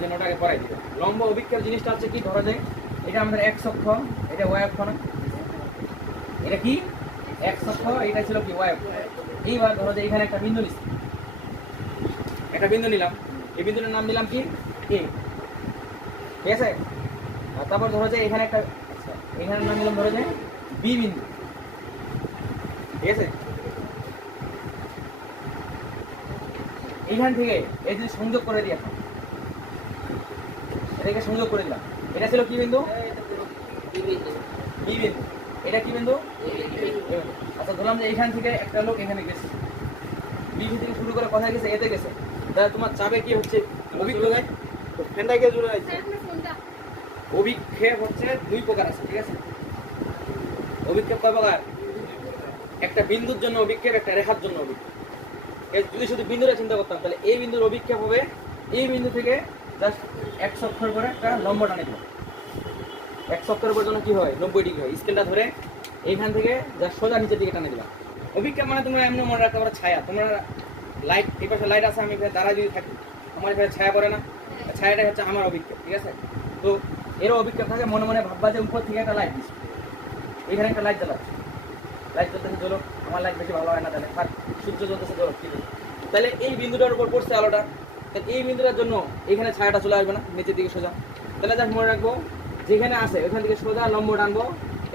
ওই জন্য ওটাকে পড়াই দিবে। লম্ব অভিক্ষেপ জিনিসটা হচ্ছে কি, ধরো যে এটা আমাদের এক্স অক্ষ, এটা ওয়াই অক্ষ না, এটা কি এক্স অক্ষ, এটা ছিল কি ওয়াই অক্ষ। এইবার ধরো যে এখানে একটা বিন্দু নিচ্ছি, একটা বিন্দু নিলাম, এই বিন্দুটার নাম দিলাম কি এ, ঠিক আছে। আর তারপর ধরো যে এখানে একটা, আচ্ছা এখানে নাম দিলাম ধরো যে বি বিন্দু, ঠিক আছে। এইখান থেকে এই যদি সংযোগ করে দিই, এখন এটাকে সংযোগ করে দিলাম, এটা ছিল কি বিন্দু, বি বিন্দু, এটা কি বিন্দু, আচ্ছা ধরলাম যে এইখান থেকে একটা লোক এখানে গেছে, বি থেকে শুরু করে কোথায় গেছে, এতে গেছে, তাহলে তোমার চাপে কি হচ্ছে, অভিক্ষেপ। ফ্যানটাকে জুড়ে রাখছে। অভিক্ষেপ হচ্ছে দুই প্রকার আছে, ঠিক আছে। অভিক্ষেপ কয় প্রকার, একটা বিন্দুর জন্য অভিক্ষেপ, একটা রেখার জন্য অভিক্ষেপ। যদি শুধু বিন্দুটা চিন্তা করতাম তাহলে এই বিন্দুর অভিক্ষেপ হবে এই বিন্দু থেকে জাস্ট 1 অক্ষর করে একটা লম্ব টানে দিলাম, 1 অক্ষরের পর জন্য কি হয় 90 ডিগ্রি হয়, স্কেলটা ধরে এইখান থেকে জাস্ট সোজা নিচের দিকে টানে দিলাম। অভিক্ষেপ মানে তোমরা এমনি মনে রাখতে পারো ছায়া, তোমরা লাইট, এই পাশে লাইট আছে, আমি এখানে দাঁড়া যদি থাকি আমার এখানে ছায়া পড়ে না, ছায়াটাই হচ্ছে আমার অভিক্ষেপ, ঠিক আছে। তো এরও অভিক্ষেপ থাকে, মনে মনে ভাববা যে উপর থেকে একটা লাইট দিচ্ছি, এখানে একটা লাইট জ্বালা, লাইট জ্বলতেছে চলো, আমার লাইট বেশি ভালো হয় না, তাহলে আর সূর্য জ্বলতেছে চলো, ঠিক আছে। তাহলে এই বিন্দুটার উপর পড়ছে আলোটা, তাহলে এই বিন্দুটার জন্য এখানে ছায়াটা চলে আসবে না, নিচের দিকে সোজা। তাহলে যা মনে রাখবো, যেখানে আছে ওখান থেকে সোজা লম্ব টানবো,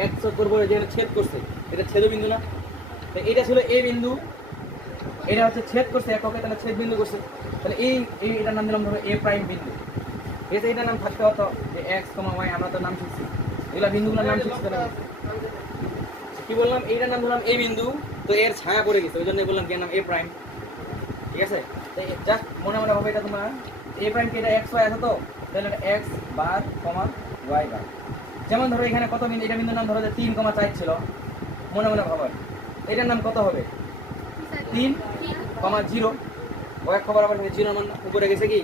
1 চক্কর করে যেখানে ছেদ করছে এটা ছেদ বিন্দু না, তো এটা ছিল এ বিন্দু, এটা হচ্ছে ছেদ করছে এককে, তাহলে ছেদ বিন্দু করছে, তাহলে এটার নাম দিলাম ধরো এ প্রাইম বিন্দু, ঠিক আছে। এটার নাম থাকতে হতো যে এক্স কমা ওয়াই, আমরা তো নাম শিখছি, এগুলা বিন্দুগুলোর নাম শিখছি, তাহলে কি বললাম, এইটার নাম বললাম এ বিন্দু, তো এর ছায়া পড়ে গেছে, ওই জন্য বললাম কি নাম এ প্রাইম, ঠিক আছে। তো জাস্ট মনে মনে হবে এটা তোমার এ প্রাইম কি, এটা এক্স ওয়াই আছে, তো তাহলে এটা এক্স বার কমা ওয়াই বার। যেমন ধরো এখানে কত বিন্দু, এটা বিন্দুর নাম ধরো যে 3,4 ছিল, মনে মনে ভাবো এটার নাম কত হবে 3,0, ওয়াই খবর আবার 0 মান উপরে গেছে কি,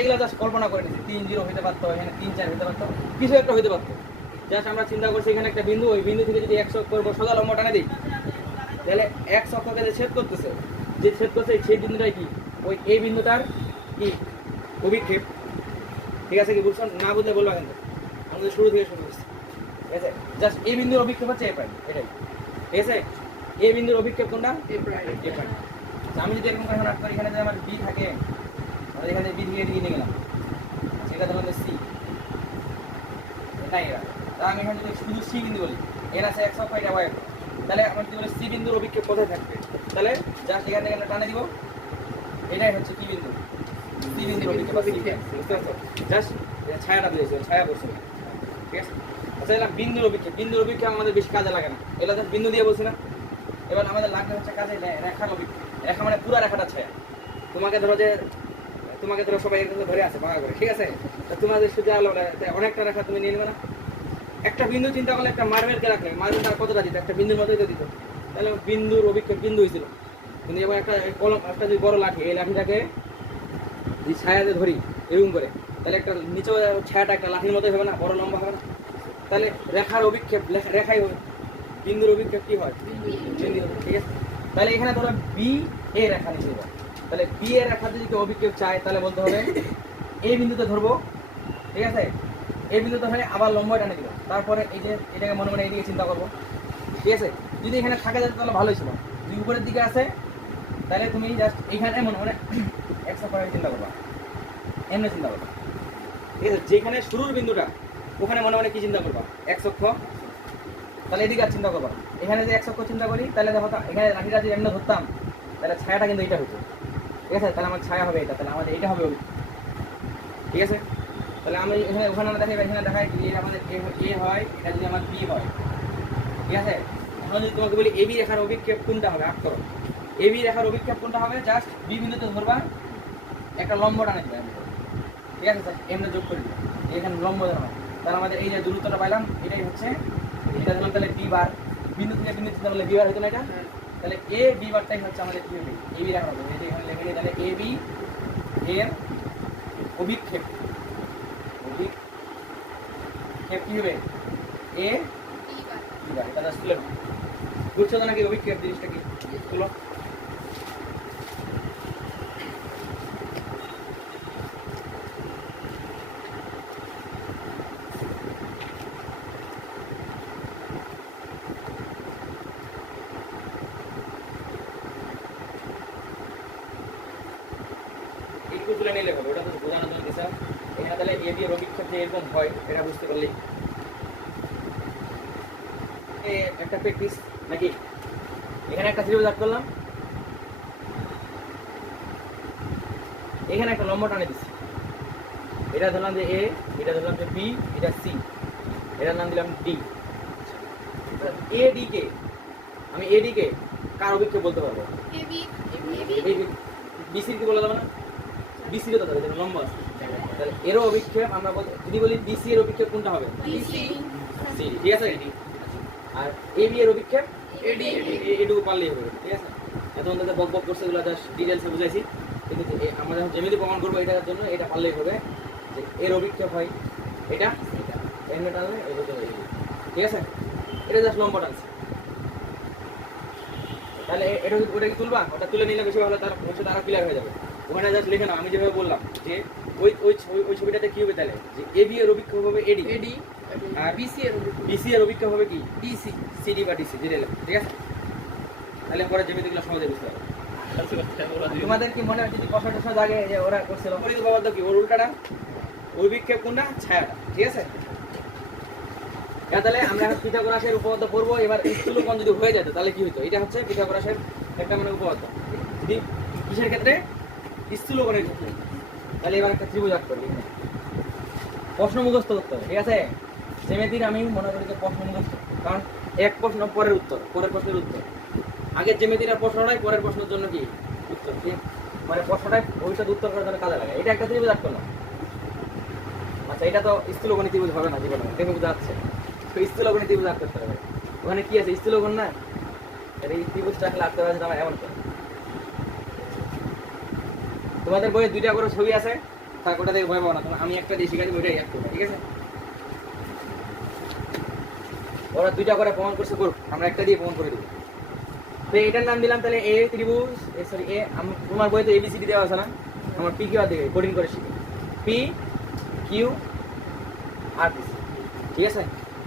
এগুলো জাস্ট কল্পনা করে নিচ্ছি, 3,0 হইতে পারতো, এখানে 3,4 হইতে পারতো, কিছু একটা হইতে পারতো, জাস্ট আমরা চিন্তা করছি এখানে একটা বিন্দু, ওই বিন্দু থেকে যদি 1 করবো সোজা লম্ব টানে দিই, তাহলে 1 অক্ষকে যে ছেদ করতেছে, যে ছেদ করছে সেই বিন্দুটাই কি ওই এই বিন্দুটার কি অভিক্ষেপ, ঠিক আছে। কি বুঝছো, না বুঝলে বলবো, কিন্তু আমাদের শুরু থেকে শুরু করছি, ঠিক আছে। জাস্ট এই বিন্দুর অভিক্ষেপ হচ্ছে এ প্রাইম, এটাই, ঠিক আছে। এই বিন্দুর অভিক্ষেপ কোনটা, এ প্রাইম। আমি যদি এরকম এখন আট করি, এখানে যদি আমার বি থাকে, আমরা এখানে বি থেকে এদিকে নিয়ে গেলাম, সেটা ধরলাম সি, এটাই এরা, তা আমি এখানে যদি শুধু সি বিন্দু বলি, এর আছে 1 অক্ষ, এটা ওয়াই অক্ষ, তাহলে আমরা যদি বলি সি বিন্দুর অভিক্ষেপ কোথায় থাকবে, তাহলে জাস্ট এখান থেকে টানে দিব, এটাই হচ্ছে কি বিন্দু, সি বিন্দুর অভিক্ষেপ, বুঝতে পারছো, জাস্ট ছায়াটা দিয়েছে, ছায়া বলছে, ঠিক আছে। আচ্ছা এলাম বিন্দুর অভিক্ষেপ, বিন্দুর অভিক্ষেপ আমাদের বেশি কাজে লাগে না, এগুলো জাস্ট বিন্দু দিয়ে বলছি না। এবার আমাদের লাগবে হচ্ছে কাজে রেখার অভিক্ষেপ, রেখা মানে পুরো রেখাটা ছায়া। তোমাকে ধরো সবাই এর ধরে আছে ভাঙা করে, ঠিক আছে, তা তোমাদের শুধু আলো অনেকটা রেখা তুমি নিয়ে নেবে না, একটা বিন্দু চিন্তা করলে একটা মার্বেলকে রাখলে মার্বেল তার কতটা দিত, একটা বিন্দুর মতোই তো দিত, তাহলে বিন্দুর অভিক্ষেপ বিন্দু হয়েছিল। কিন্তু এবার একটা কলম, একটা যদি বড় লাঠি, এই লাঠিটাকে যদি ছায়াতে ধরি এরকম করে, তাহলে একটা নিচে ছায়াটা একটা লাঠির মতোই হবে না, বড় লম্বা হবে না, তাহলে রেখার অভিক্ষেপ রেখাই হবে, বিন্দুর অভিক্ষেপ কি হয় বিন্দু হবে, ঠিক আছে। তাহলে এখানে ধরো বি এ রেখা নিচে, তাহলে বি এর রেখা যদি অভিক্ষেপ চাই তাহলে বলতে হবে এই বিন্দুতে ধরবো, ঠিক আছে, এই বিন্দুতে ধরে আবার লম্ব টানে দিব, তারপরে এই যে এটাকে মনে মনে এইদিকে চিন্তা করবো, ঠিক আছে। যদি এখানে থাকে যেত তাহলে ভালোই ছিল, যদি উপরের দিকে আসে তাহলে তুমি জাস্ট এইখানে মনে মনে 1 করে চিন্তা করবা, এমনি চিন্তা করবা, ঠিক আছে। যেখানে শুরুর বিন্দুটা ওখানে মনে মনে কি চিন্তা করবা 1 অক্ষ, তাহলে এদিকে আর চিন্তা করবা, এখানে যে 1 অক্ষ চিন্তা করি, তাহলে দেখো এখানে লাঠিটা যদি এমনি ধরতাম তাহলে ছায়াটা কিন্তু এইটা হতো, ঠিক আছে, তাহলে আমার ছায়া হবে এটা, তাহলে আমাদের এইটা হবে, ঠিক আছে। তাহলে আমি এখানে ওখানে দেখাই, এখানে দেখাই যদি আমাদের এ হয়, এটা যদি আমার বি হয়, ঠিক আছে। এখন যদি তোমাকে বলি এবি রেখার অভিক্ষেপ কোনটা হবে, আট করো, এবি রেখার অভিক্ষেপ কোনটা হবে, জাস্ট বি বিন্দুতে ধরবা, একটা লম্ব টানে দিবে, ঠিক আছে, এমনি যোগ করে দিবে, এখানে লম্ব ধরবা, তাহলে আমাদের এই যে দূরত্বটা পাইলাম এটাই হচ্ছে, এটা ধরলাম, তাহলে বি বার, বিন্দু থেকে বিন্দু চিন্তা করলে বি বার হতো না এটা, তাহলে এ বি বারটাই হচ্ছে আমাদের কি হবে, এবি রেখা হবে, এটা এখানে লেখে নিই, তাহলে এ বি এর অভিক্ষেপ কি হবে এ বি বার, এটা স্কুলে বুঝছো তো নাকি অভিক্ষেপ জিনিসটা কি, বলো। তুলে নিলে হবে, ওটা তো বোঝানোর জন্য দিছিলাম। এখানে তাহলে এ বি এর অভিক্ষেপ যে এরকম হয় এটা বুঝতে পারলি একটা প্র্যাকটিস নাকি। এখানে একটা ত্রিভুজ আঁক করলাম, এখানে একটা লম্ব টানে দিচ্ছি, এটা ধরলাম যে এ, এটা ধরলাম যে বি, এটা সি, এটার নাম দিলাম ডি। এ ডি কে আমি এ ডি কে কার অভিক্ষেপ বলতে পারবো? বিসির কি বলা যাবে না? বিসির তো তাহলে লম্ব আছে, তাহলে এরও অভিক্ষেপ আমরা যদি বলি বিসি এর অভিক্ষেপ কোনটা হবে? সি, ঠিক আছে। আর এ বি এর অভিক্ষেপ এডি, এটুকু পারলেই হবে, ঠিক আছে। এখন তো বক বক করছে, এগুলো জাস্ট ডিটেইলসে বুঝাইছি, কিন্তু আমরা যখন জ্যামিতি প্রমাণ করবো এটার জন্য এটা পারলেই হবে যে এর অভিক্ষেপ হয় এটা, এমনি টানলে এই হতে হবে, ঠিক আছে। এটা জাস্ট লম্ব টানছে, তাহলে এটা ওটা কি তুলবা? ওটা তুলে নিলে বেশি ভালো, তার ভবিষ্যৎ আরো ক্লিয়ার হয়ে যাবে। ওখানে জাস্ট লিখে নাও, আমি যেভাবে বললাম যে ওই ওই ওই ছবিটাতে কি হবে তাহলে, যে এ বি এর অভিক্ষেপ হবে এডি, আর বিসি এর অভিক্ষেপ হবে কি? ডিসি, সিডি বা ডিসি, যেটা ঠিক আছে। তাহলে পরে জ্যামিতিগুলো সহজে বুঝতে পারবে। তোমাদের কি মনে হয় যদি কষ্ট টষ্ট জাগে যে ওরা করছিল পরিত বাবার তো কি ওর উল্টাটা অভিক্ষেপ কোনটা? ছায়াটা, ঠিক আছে। তাহলে আমরা পিথাগোরাসের উপপাদ্য পড়বো। এবার স্থূলকোণ যদি হয়ে যেত তাহলে কি হতো? এটা হচ্ছে পিথাগোরাসের একটা মানে উপপাদ্য, যদি কিসের ক্ষেত্রে? স্থূলকোণের ক্ষেত্রে। তাহলে এবার একটা ত্রিভুজ আঁকতে হবে, প্রশ্ন মুখস্থ করতে হবে, ঠিক আছে। জ্যামিতির আমি মনে করি যে প্রশ্ন মুখস্থ, কারণ এক প্রশ্ন পরের উত্তর, পরের প্রশ্নের উত্তর। আগের জ্যামিতির প্রশ্নটাই পরের প্রশ্নের জন্য কি উত্তর, ঠিক মানে প্রশ্নটাই ভবিষ্যৎ উত্তর করার জন্য কাজে লাগে। এটা একটা ত্রিভুজ আঁকতে না। আচ্ছা, এটা তো স্থূলকোণী ত্রিভুজ হবে না জীবনে, দেখে বোঝা যাচ্ছে। তো স্থূলকোণী ত্রিভুজ আঁকতে হবে, ওখানে কি আছে? স্থূলকোণ না, এই ত্রিভুজটা আসলে আঁকতে পারছে না এমন করে। তোমাদের বইয়ে দুইটা করে ছবি আছে, তার কোটা থেকে ভয় পাবো না, আমি একটা দিয়ে শিখাই দেবো, ওইটাই আঁকতে হবে, ঠিক আছে। ওরা দুইটা করে প্রমাণ করছে, করুক, আমরা একটা দিয়ে প্রমাণ করে দেবো। তো এটার নাম দিলাম তাহলে এ ত্রিভুজ, সরি এ, তোমার বইতে এবিসিডি দেওয়া আছে না? আমার পি কিউ আর দিকে কোডিং করে শিখি, পি কিউ আর দিছি, ঠিক আছে।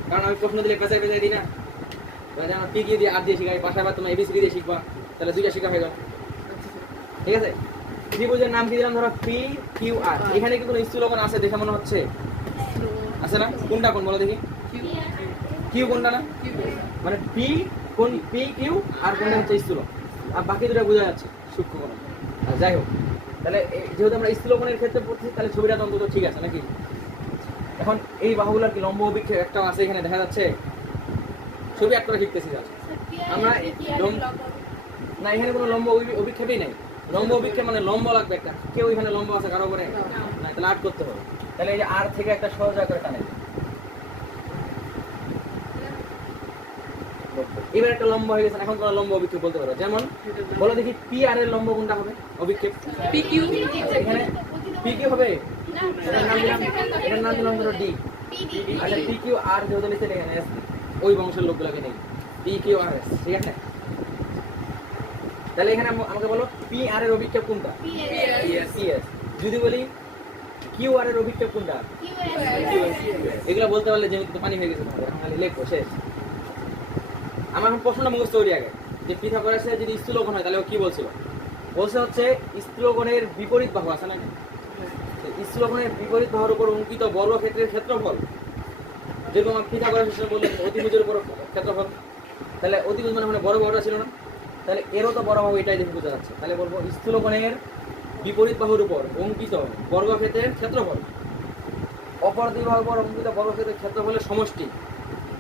কারণ আমি প্রশ্ন দিলে পেঁচাই পেঁচাই দিই না, আমার পি কিউ দিয়ে আর দিয়ে শিখাই, বাসায় বা তোমার এবিসিডি দিয়ে শিখবা, তাহলে দুইটা শিখা হয়ে গেল, ঠিক আছে। ত্রিভুজের নাম কি দিলাম? ধরো পি কিউ আর। এখানে কি কোনো স্থূলকোণ আছে দেখে মনে হচ্ছে? আছে না? কোনটা কোন বলো দেখি? কিউ কোনটা না, মানে পি কোন, পি কিউ আর কোনটা হচ্ছে স্থূল, আর বাকি দুটো বোঝা যাচ্ছে সূক্ষ্মকোণ। যাই হোক, তাহলে যেহেতু আমরা স্থূলকোণের ক্ষেত্রে পড়ছি, তাহলে ছবিটা তো অন্তত ঠিক আছে নাকি। এখন এই বাহুগুলোর কি লম্ব অভিক্ষেপ একটা আছে এখানে দেখা যাচ্ছে? ছবি একটা শিখতেছি আমরা না, এখানে কোনো লম্ব অভিক্ষেপই নেই। লম্ব অভিক্ষেপ মানে লম্ব লাগবে একটা, কেউ এখানে লম্ব আছে কারো করে না, তাহলে আট করতে হবে। তাহলে এই যে আর থেকে একটা সহজ করে টানে, এবার একটা লম্ব হয়ে গেছে, এখন কোনো লম্ব অভিক্ষেপ বলতে পারো। যেমন বলো দেখি পি আর এর লম্ব কোনটা হবে অভিক্ষেপ? P Q. এখানে পি কিউ হবে, এটার নাম দিলাম ধরো ডি। আচ্ছা, পি কিউ আর যেহেতু লিখতে এখানে এস, ওই বংশের লোকগুলোকে নেই, পি কিউ আর এস, ঠিক আছে। তাহলে এখানে আমাকে বলো পি আর এর অভিক্ষেপ কোনটা? P S. যদি বলি কিউ আর এর অভিক্ষেপ কোনটা? এগুলো বলতে পারলে যেমন পানি হয়ে গেছে তোমাদের, এখন খালি লেখো শেষ। আমার এখন প্রশ্নটা মুখস্থ করি আগে, যে পিথাগোরাসের যদি স্থূলকোণ হয় তাহলে ও কি বলছিল? বলছে হচ্ছে স্থূলকোণের বিপরীত বাহু আছে না, স্থূলকোণের বিপরীত বাহুর উপর অঙ্কিত বর্গক্ষেত্রের ক্ষেত্রফল, যেরকম পিথাগোরাস বললেন অতিভুজের উপর ক্ষেত্রফল, তাহলে অতিভুজ মানে বড় বাহুটা ছিল না, তাহলে এরও তো বড় বাহু, এটাই দেখে বোঝা যাচ্ছে। তাহলে বলবো স্থূলকোণের বিপরীত বাহুর উপর অঙ্কিত বর্গক্ষেত্রের ক্ষেত্রফল, অপর দুই বাহুর উপর অঙ্কিত বর্গক্ষেত্রের ক্ষেত্রফলের সমষ্টি,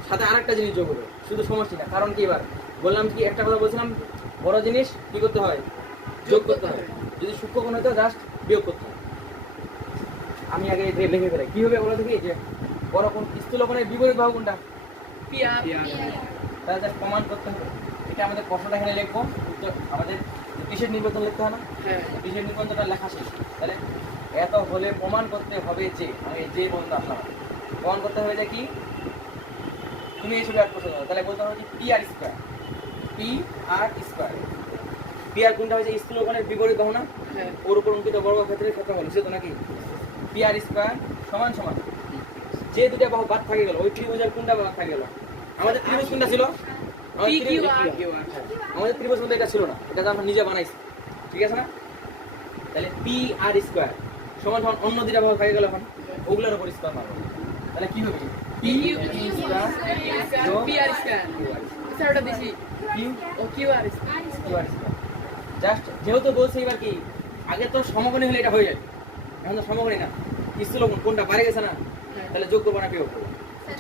সাথে আরেকটা জিনিস যোগ হবে, শুধু সমষ্টি না। কারণ কি, এবার বললাম কি একটা কথা বলছিলাম, বড় জিনিস কি করতে হয়? যোগ করতে হয়। যদি সূক্ষ্মকোণ হয়তো জাস্ট বিয়োগ করতে হয়। আমি আগে লিখে ফেলাই, কি হবে বলো দেখি, যে বড় কোণ স্থূলকোণের বিপরীত বাহু কোনটা? P R. তাহলে জাস্ট প্রমাণ করতে হবে, এটা আমাদের প্রশ্নটা এখানে লিখবো, উত্তর আমাদের কিসের নির্বাচন লিখতে হয় না, কিসের নির্বাচনটা লেখা শেষ। তাহলে এত হলে প্রমাণ করতে হবে যে, আমি যে বন্ধু আসলাম, প্রমাণ করতে হবে যে কি, তুমি এই ছবি আট করতে পারো, তাহলে বলতে হবে যে P R square, P R square. P R কোনটা হয়েছে? স্থূলকোণের বিপরীত বাহু না, ওর উপর অঙ্কিত বর্গক্ষেত্রের ক্ষেত্রফল, সে তো নাকি পি আর স্কোয়ার সমান সমান যে দুটা বাহু বাদ থাকে গেল, ওই ত্রিভুজের কোনটা বাদ থাকে গেল? আমাদের ত্রিভুজ কোনটা ছিল? আমাদের ত্রিভুজ মধ্যে এটা ছিল না, এটা তো আমরা নিজে বানাইছি, ঠিক আছে না। তাহলে পি আর স্কোয়ার সমান সমান অন্য দুইটা বাহু হয়ে গেল এখন ওগুলোর উপর স্কয়ার মারবো তাহলে কি হবে পি স্কয়ার যোগ পি আর স্কয়ার স্যারটা বেশি Q O Q R square Q R square just যেহেতু বলছি এবার কি আগে তো সমকোণী হলে এটা হয়ে যায় এখন তো সমকোণী না স্থূলকোণ কোনটা বাইরে গেছে না তাহলে যোগ করবো না বিয়োগ করবো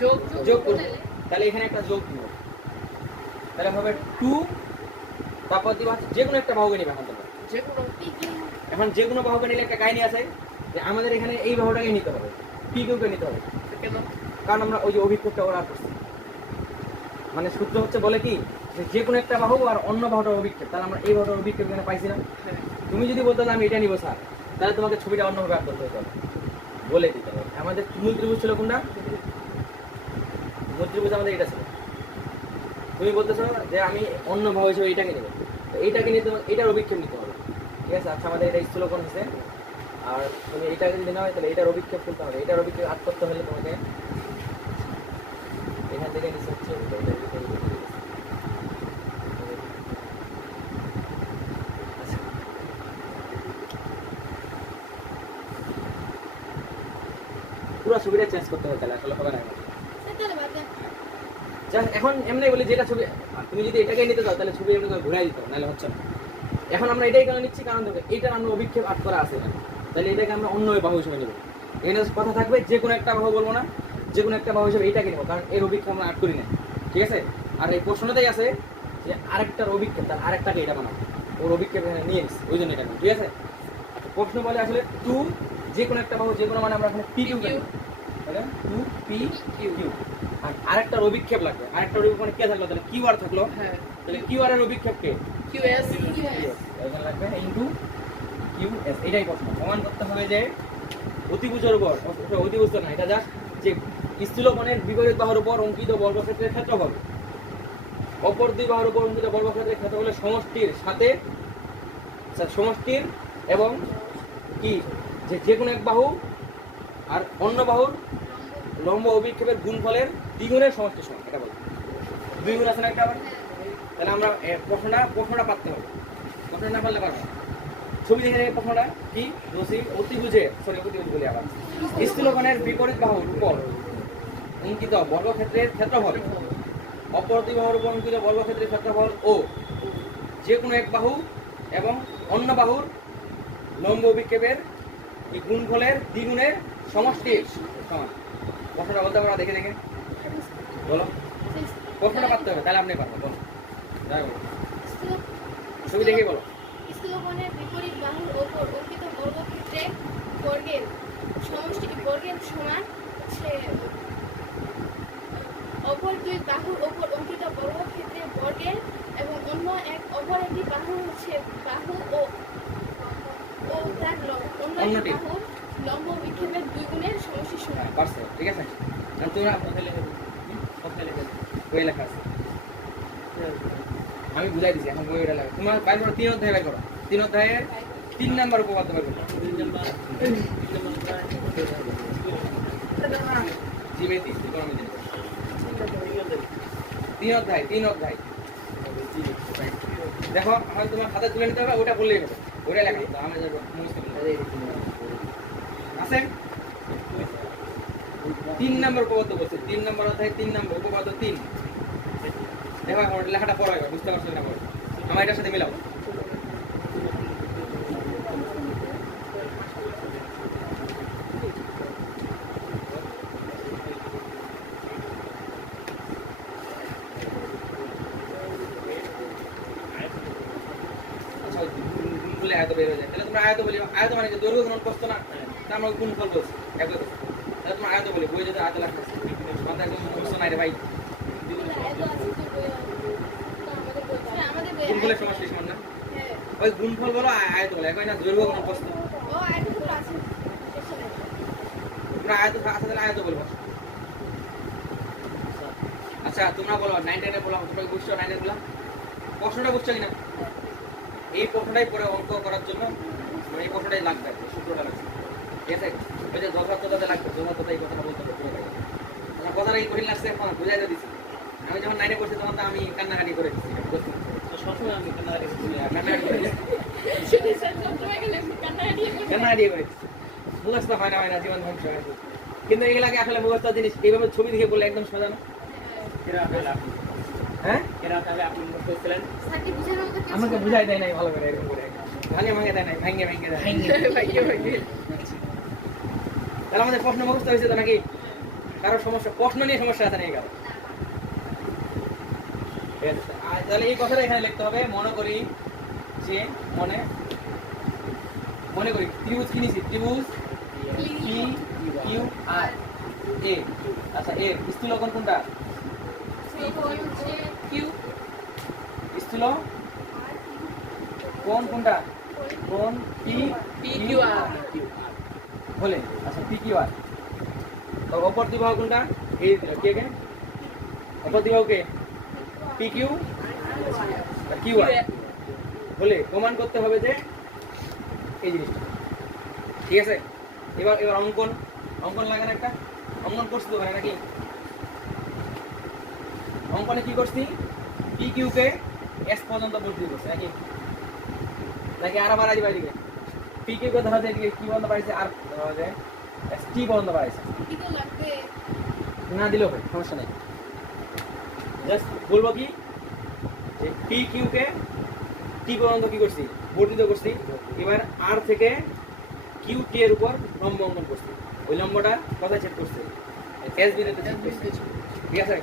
যোগ যোগ করবো তাহলে এখানে একটা যোগ দিব তাহলে হবে 2 তারপর দিব যে কোনো একটা বাহুকে নিবে এখন তোমরা যে কোনো এখন যে কোনো বাহুকে নিলে একটা কাহিনী আছে যে আমাদের এখানে এই বাহুটাকে নিতে হবে পি কিউকে নিতে হবে কেন কারণ আমরা ওই যে অভিক্ষেপটা ওরা করছি মানে সূত্র হচ্ছে বলে কি যে কোনো একটা বাহু আর অন্য বাহুটার অভিক্ষেপ তাহলে আমরা এই বাহুটার অভিক্ষেপ এখানে পাইছি না তুমি যদি বলতে আমি এটা নিবো স্যার তাহলে তোমাকে ছবিটা অন্যভাবে আঁকতে হতে হবে বলে দিতে হবে আমাদের মূল ত্রিভুজ ছিল কোনটা মূল ত্রিভুজ আমাদের এটা ছিল তুমি বলতেছো যে আমি অন্য বাহু হিসেবে এইটাকে নেবো তো এইটাকে নিতে এটার অভিক্ষেপ নিতে হবে ঠিক আছে আচ্ছা আমাদের এটা স্থূলকোণ হচ্ছে আর তুমি এটাকে যদি না হয় তাহলে এটার অভিক্ষেপ করতে হবে এটার অভিক্ষেপ আট করতে হলে তোমাকে এখান থেকে নিচে হচ্ছে পুরো ছবিটা চেঞ্জ করতে হবে তাহলে আসলে হবে না এখন এমনি বলি যেটা ছবি তুমি যদি এটাকে নিতে চাও তাহলে ছবি এমনি করে ঘুরাই দিতে হবে নাহলে হচ্ছে না এখন আমরা এটাই কেন নিচ্ছি কারণ দেখো এইটার আমরা অভিক্ষেপ আট করা আছে এখানে তাহলে এটাকে আমরা অন্য বাহু হিসেবে নেবো এখানে কথা থাকবে যে কোনো একটা বাহু বলবো না যে কোনো একটা বাহু হিসেবে এইটাকে নেবো কারণ এর অভিক্ষেপ আমরা আট করি না ঠিক আছে আর এই প্রশ্নটাই আছে যে আরেকটার অভিক্ষেপ তার আরেকটাকে এটা বানাবো ওর অভিক্ষেপ এখানে নিয়ে নিচ্ছি ওই জন্য এটা নেবো ঠিক আছে আচ্ছা প্রশ্ন বলে আসলে 2 যে কোনো একটা বাহু যে কোনো মানে আমরা এখানে পি কিউ তাহলে 2 পি কিউ আর আরেকটার অভিক্ষেপ লাগবে আরেকটার অভিক্ষেপ মানে কে থাকলো তাহলে কিউ আর থাকলো হ্যাঁ তাহলে কিউ আর এর অভিক্ষেপ কে কিউ এস এখানে লাগবে ইনটু কিউ এস এটাই প্রশ্ন প্রমাণ করতে হবে যে অতিভুজের উপর অতিভুজ না এটা জাস্ট যে স্থূলকোণের বিপরীত বাহুর উপর অঙ্কিত বর্গক্ষেত্রের ক্ষেত্রফল অপর দুই বাহুর উপর অঙ্কিত বর্গক্ষেত্রের ক্ষেত্রফলের সমষ্টির সাথে সমষ্টির এবং কি যে কোনো এক বাহু আর অন্য বাহুর লম্ব অভিক্ষেপের গুণফলের দ্বিগুণের সমষ্টি সমান এটা বলবো দুই গুণ আছে না একটা আবার তাহলে আমরা প্রশ্নটা পারতে হবে প্রশ্ন না পারলে পারবো ছবি দেখে নেবে প্রশ্নটা কি বলছি অতিভুজ বলি আবার স্থূলকোণের বিপরীত বাহুর উপর অঙ্কিত বর্গক্ষেত্রের ক্ষেত্রফল অপর দুই বাহুর উপর অঙ্কিত বর্গক্ষেত্রের ক্ষেত্রফল ও যে কোনো এক বাহু এবং অন্য বাহুর লম্ব অভিক্ষেপের এই গুণফলের দ্বিগুণের সমষ্টির সমান প্রশ্নটা বলতে পারো দেখে দেখে বলো প্রশ্নটা পারতে হবে তাহলে আপনি পারবো বলো যাই বলো ছবি দেখে বলো স্থূলকোণের বিপরীত বাহুর ওপর অঙ্কিত বর্গক্ষেত্রে বর্গের সমষ্টি বর্গের সমান হচ্ছে অপর দুই বাহুর ওপর অঙ্কিত বর্গক্ষেত্রে বর্গের এবং অন্য অপর একটি বাহু হচ্ছে বাহু ও তার অন্য একটি বাহুর লম্ব বিক্ষেপের দুই গুণের সমষ্টি সমান পারছো ঠিক আছে আর তোমরা বই লেখা আছে আমি বুঝাই দিছি এখন বইটা লেখা তোমার বাইর করো 3 অধ্যায় বাইর করো 3 অধ্যায়ের 3 নাম্বার উপপাদ্য বাইর করো 3 নাম্বার জিমেটি ইকোনমি 3 অধ্যায় দেখো আমি তোমার হাতে তুলে নিতে হবে ওটা বললেই হবে ওটা লেখা তো আমি মুখস্থ করে আছে 3 নাম্বার উপপাদ্য বলছে 3 নাম্বার অধ্যায় 3 নাম্বার উপপাদ্য 3 দেখো আমার লেখাটা পড়া হবে বুঝতে পারছো না আমার এটার সাথে মিলাও গুণফলে আয়ত বের হয়ে যায় তাহলে তোমরা আয়ত বলি আয়ত মানে দৈর্ঘ্য গুণন করছো না তা আমরা গুণফল বলছি একই কথা তাহলে তোমরা আয়ত বলি বই যদি আয়ত লেখা আছে মাথায় একদম মুখস্থ নাই রে ভাই গুণফলের সমষ্টি সমান না ওই গুণফল বলো আয়ত বলে একই না দৈর্ঘ্য গুণন করছো তোমরা আয়ত আছে তাহলে আয়ত বলবো আচ্ছা তোমরা বলো 9 বলো তোমরা বুঝছো 9 বলো প্রশ্নটা বুঝছো কিনা এই প্রশ্নটাই পরে অঙ্ক করার জন্য এই প্রশ্নটাই লাগবে সূত্রটা লাগবে ঠিক আছে ওই যে যথার্থতাতে লাগবে যথার্থতা এই কথাটা বলতে হবে পুরো আমার কথাটা এই কঠিন লাগছে এখন বুঝাই দিচ্ছি আমি যখন 9 পড়ছি তখন তো আমি কান্নাকাটি করে দিচ্ছি সবসময় আমি কান্নাকাটি করে দিচ্ছি মুখস্থ হয় না জীবন ধ্বংস হয়। কিন্তু এগুলাকে আসলে মুখস্থ জিনিস এইভাবে ছবি দেখে বললে একদম সোজা না। হ্যাঁ স্যারকে বুঝানোর মতো কেউ আমাকে ছিল না। বুঝাই দেয় নাই ভালো করে এরকম করে, ভাঙে ভাঙে দেয় নাই, ভাঙে ভাঙে দেয়। তাহলে আমাদের প্রশ্ন মুখস্থ হয়েছে তো নাকি? কারো সমস্যা, প্রশ্ন নিয়ে সমস্যা আছে নাকি কারো? তাহলে এই কথাটা এখানে লিখতে হবে। মনে করি যে মনে করি ত্রিভুজ কিনেছি, ত্রিভুজ পি কিউ আর এ। আচ্ছা, এর স্থূলকোণ কোনটা? কিউ স্থূল কোণ কোনটা? কোণ পি কিউ আর বলে। আচ্ছা, পি কিউ আর। তো অপর দ্বিবাহু কোনটা? এই কে কে অপর দ্বিবাহু কে? পি কিউ কিউ আর বলে প্রমাণ করতে হবে যে এই জিনিসটা। ঠিক আছে, এবার অঙ্কন লাগে না? একটা অঙ্কন করছি তো ওখানে নাকি? অঙ্কনে কি করছি? পি কিউ কে এস পর্যন্ত বর্ধিত করছে নাকি আর আবার দিবা এদিকে পি কিউ কে ধরা যায় এদিকে কি পর্যন্ত পাইছে, আর ধরা যায় এস টি পর্যন্ত পাইছে। ছুটি তো লাগবে। না দিলেও হয়, সমস্যা নেই। জাস্ট বলবো কি যে পি কিউ কে টি পর্যন্ত কি করছি? বর্ধিত করছি। এবার আর থেকে কিউ টি এর উপর লম্ব অঙ্কন করছি। ওই লম্বটা কোথায় ছেদ করছে? এস বিন্দুতে ছেদ করছে। ঠিক আছে,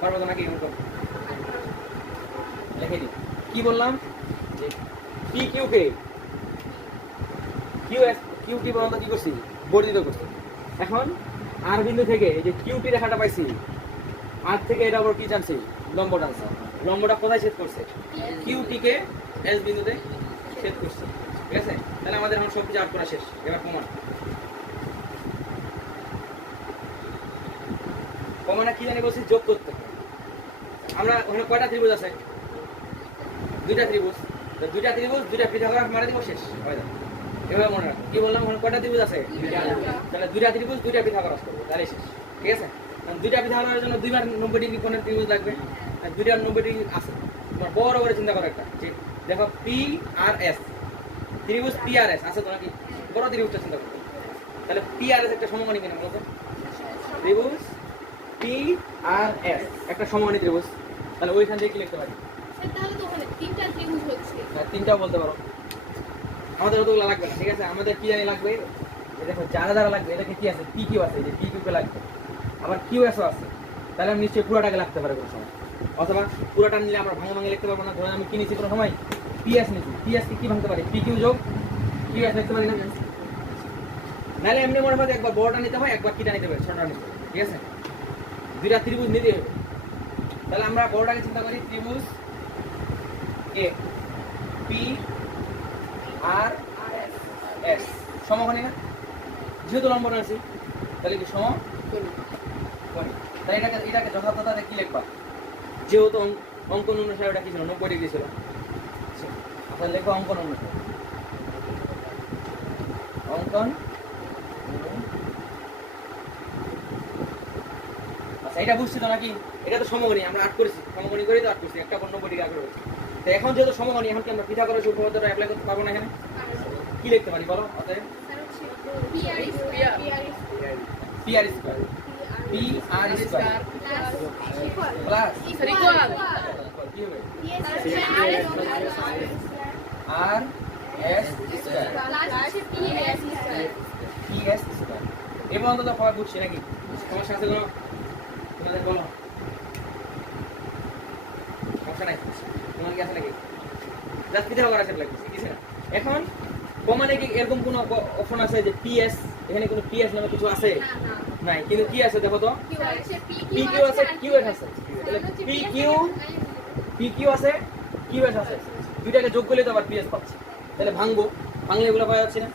পারবো তো নাকি অঙ্কন? লিখে দিই। কি বললাম? যে পি কিউ কে কিউ টি পর্যন্ত কি করছি? বর্ধিত করছি। এখন আর বিন্দু থেকে এই যে কিউ টি রেখাটা পাইছি, আর থেকে এটা আবার কি টানছি? লম্ব টানছে। লম্বটা কোথায় ছেদ করছে? কিউ টি কে এস বিন্দুতে ছেদ করছে। ঠিক আছে, তাহলে আমাদের এখন সবকিছু আউট করা শেষ। এবার প্রমাণে কি জানি বলছি? যোগ করতে হবে। আমরা ওখানে কয়টা ত্রিভুজ আছে? দুইটা ত্রিভুজ। দুইটা পিথাগোরাস মারা দিব, শেষ হয়ে যাবে। এভাবে মনে রাখো। কি বললাম? ওখানে কয়টা ত্রিভুজ আছে? তাহলে দুইটা ত্রিভুজ, দুইটা পিথাগোরাস করবো, তাহলে শেষ। ঠিক আছে, দুইটা পিথাগোরাসের জন্য দুইবার 90 ডিগ্রি কোণের ত্রিভুজ লাগবে। আর দুইটা 90 ডিগ্রি আছে। তোমার বড় করে চিন্তা করো একটা, যে দেখো পি আর এস, ত্রিভুজ পি আর এস আছে তো নাকি? বড় ত্রিভুজটা চিন্তা করো। তাহলে পি আর এস একটা সমকোণী কিনা বলতো? ত্রিভুজ পি আর এস একটা সমকোণী ত্রিভুজ। তাহলে ওইখান থেকে কি লিখতে পারি? স্যার তাহলে তো ওখানে তিনটা ত্রিভুজ হচ্ছে। হ্যাঁ, তিনটাও বলতে পারো। আমাদের অতগুলো লাগবে না। ঠিক আছে, আমাদের কি জানি লাগবে? দেখো যারা লাগবে, এটাকে কি আছে? পি কিউ আছে, যে পি কিউ কে লাগবে। আবার কিউ এসও আছে। তাহলে আমি নিশ্চয়ই পুরোটাকে লাগতে পারে কোনো সময়। অথবা পুরোটা নিলে আমরা ভাঙে লিখতে পারবো না। ধরুন আমি কি নিচ্ছি কোনো সময়? পিএস নিচ্ছি। পিএস কে কি ভাঙতে পারি? পি কিউ যোগ কিউ এস লিখতে পারি না? নাহলে এমনি মনে হয় একবার বড়টা নিতে হয়, একবার কিটা নিতে হবে, ছোটটা নিতে হবে। ঠিক আছে, দুইটা ত্রিভুজ নিতে হবে। তাহলে আমরা বড়টাকে চিন্তা করি, ত্রিভুজ এ পি আর এস সমকোণী না? যেহেতু লম্ব আছে তাহলে কি সমকোণী। তাই এটাকে যথাযথভাবে কি লিখবা? যেহেতু অঙ্কন অনুসারে ওটা কি ছিল? 90 ডিগ্রি ছিল। আচ্ছা, লেখো অঙ্কন অনুসারে। অঙ্কন। আচ্ছা, এটা বুঝছি তো নাকি? এটা তো সমকোণী, আমরা 8 করেছি, সমকোণী করে তো 8 করছি, একটা 90 ডিগ্রি আগে রয়েছে। তো এখন যেহেতু সমকোণী, এখন কি আমরা পিথাগোরাস উপপাদ্যটা অ্যাপ্লাই করতে পারবো না? এখানে কি লিখতে পারি বলো? অতএব স্যার হচ্ছে P R square P R square plus কি হবে? R S square P S square. এই পর্যন্ত তো সবাই বুঝছি নাকি? সমস্যা আছে কোনো? তোমাদের বলো, সমস্যা নাই? তোমার কি আছে নাকি? জাস্ট পিথাগোরাস অ্যাপ্লাই করছি, কিছু না। এখন প্রমাণে কি এরকম কোনো অপশন আছে যে পিএস? এখানে কোনো পিএস নামে কিছু আছে? নাই। কিন্তু কি আছে দেখো তো? পি কিউ আছে, কিউ এস আছে। তাহলে পি কিউ আছে, কিউ এস আছে। দুইটাকে যোগ করলে তো আবার পিএস পাচ্ছি। তাহলে ভাঙলে এগুলো পাওয়া যাচ্ছে না।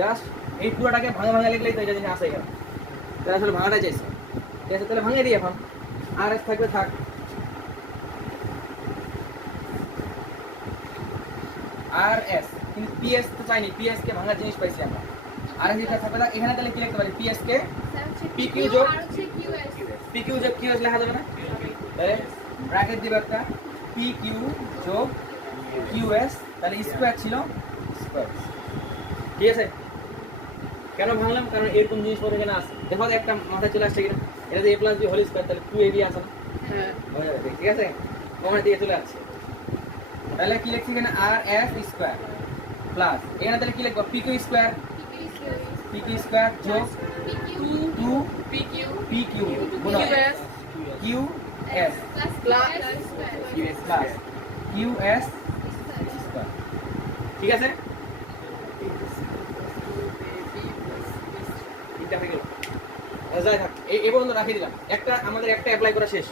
জাস্ট এই পুরোটাকে ভাঙা লিখলেই তো এটা জিনিস আছে এখানে। তাহলে আসলে ভাঙাটা চাইছে। ঠিক আছে, তাহলে ভাঙিয়ে দিই এখন। আর এস থাকবে, থাক। আর এস, কিন্তু পিএস তো চাইনি, পিএস কে ভাঙার জিনিস পাইছি আমরা। আর এস লিখা থাকবে না এখানে। তাহলে কি লিখতে পারি? পিএস কে পি কিউ যোগ কিউ এস লেখা যাবে না? তাহলে ব্র্যাকেট দিবে একটা, পি কিউ যোগ কিউ এস। তাহলে স্কয়ার ছিল স্কয়ার। ঠিক আছে, কেন ভাঙলাম? কারণ এরকম জিনিসপত্র এখানে আছে। দেখো একটা মাথায় চলে আসছে কিনা, এটা যে a plus B whole square, তাহলে 2ab আছে না? হ্যাঁ হয়ে যাবে, ঠিক আছে? ওখানে দিয়ে চলে আসছে। তাহলে কি লিখছি এখানে? আর এস স্কয়ার প্লাস এখানে তাহলে কি লিখবো? P Q square, P Q square যোগ 2 PQ পি কিউ গুণ QS Q S plus plus Q S square, ঠিক আছে? তিনটা হয়ে গেল। যাই থাক, এই পর্যন্ত রাখি দিলাম। একটা আমাদের একটা অ্যাপ্লাই করা শেষ।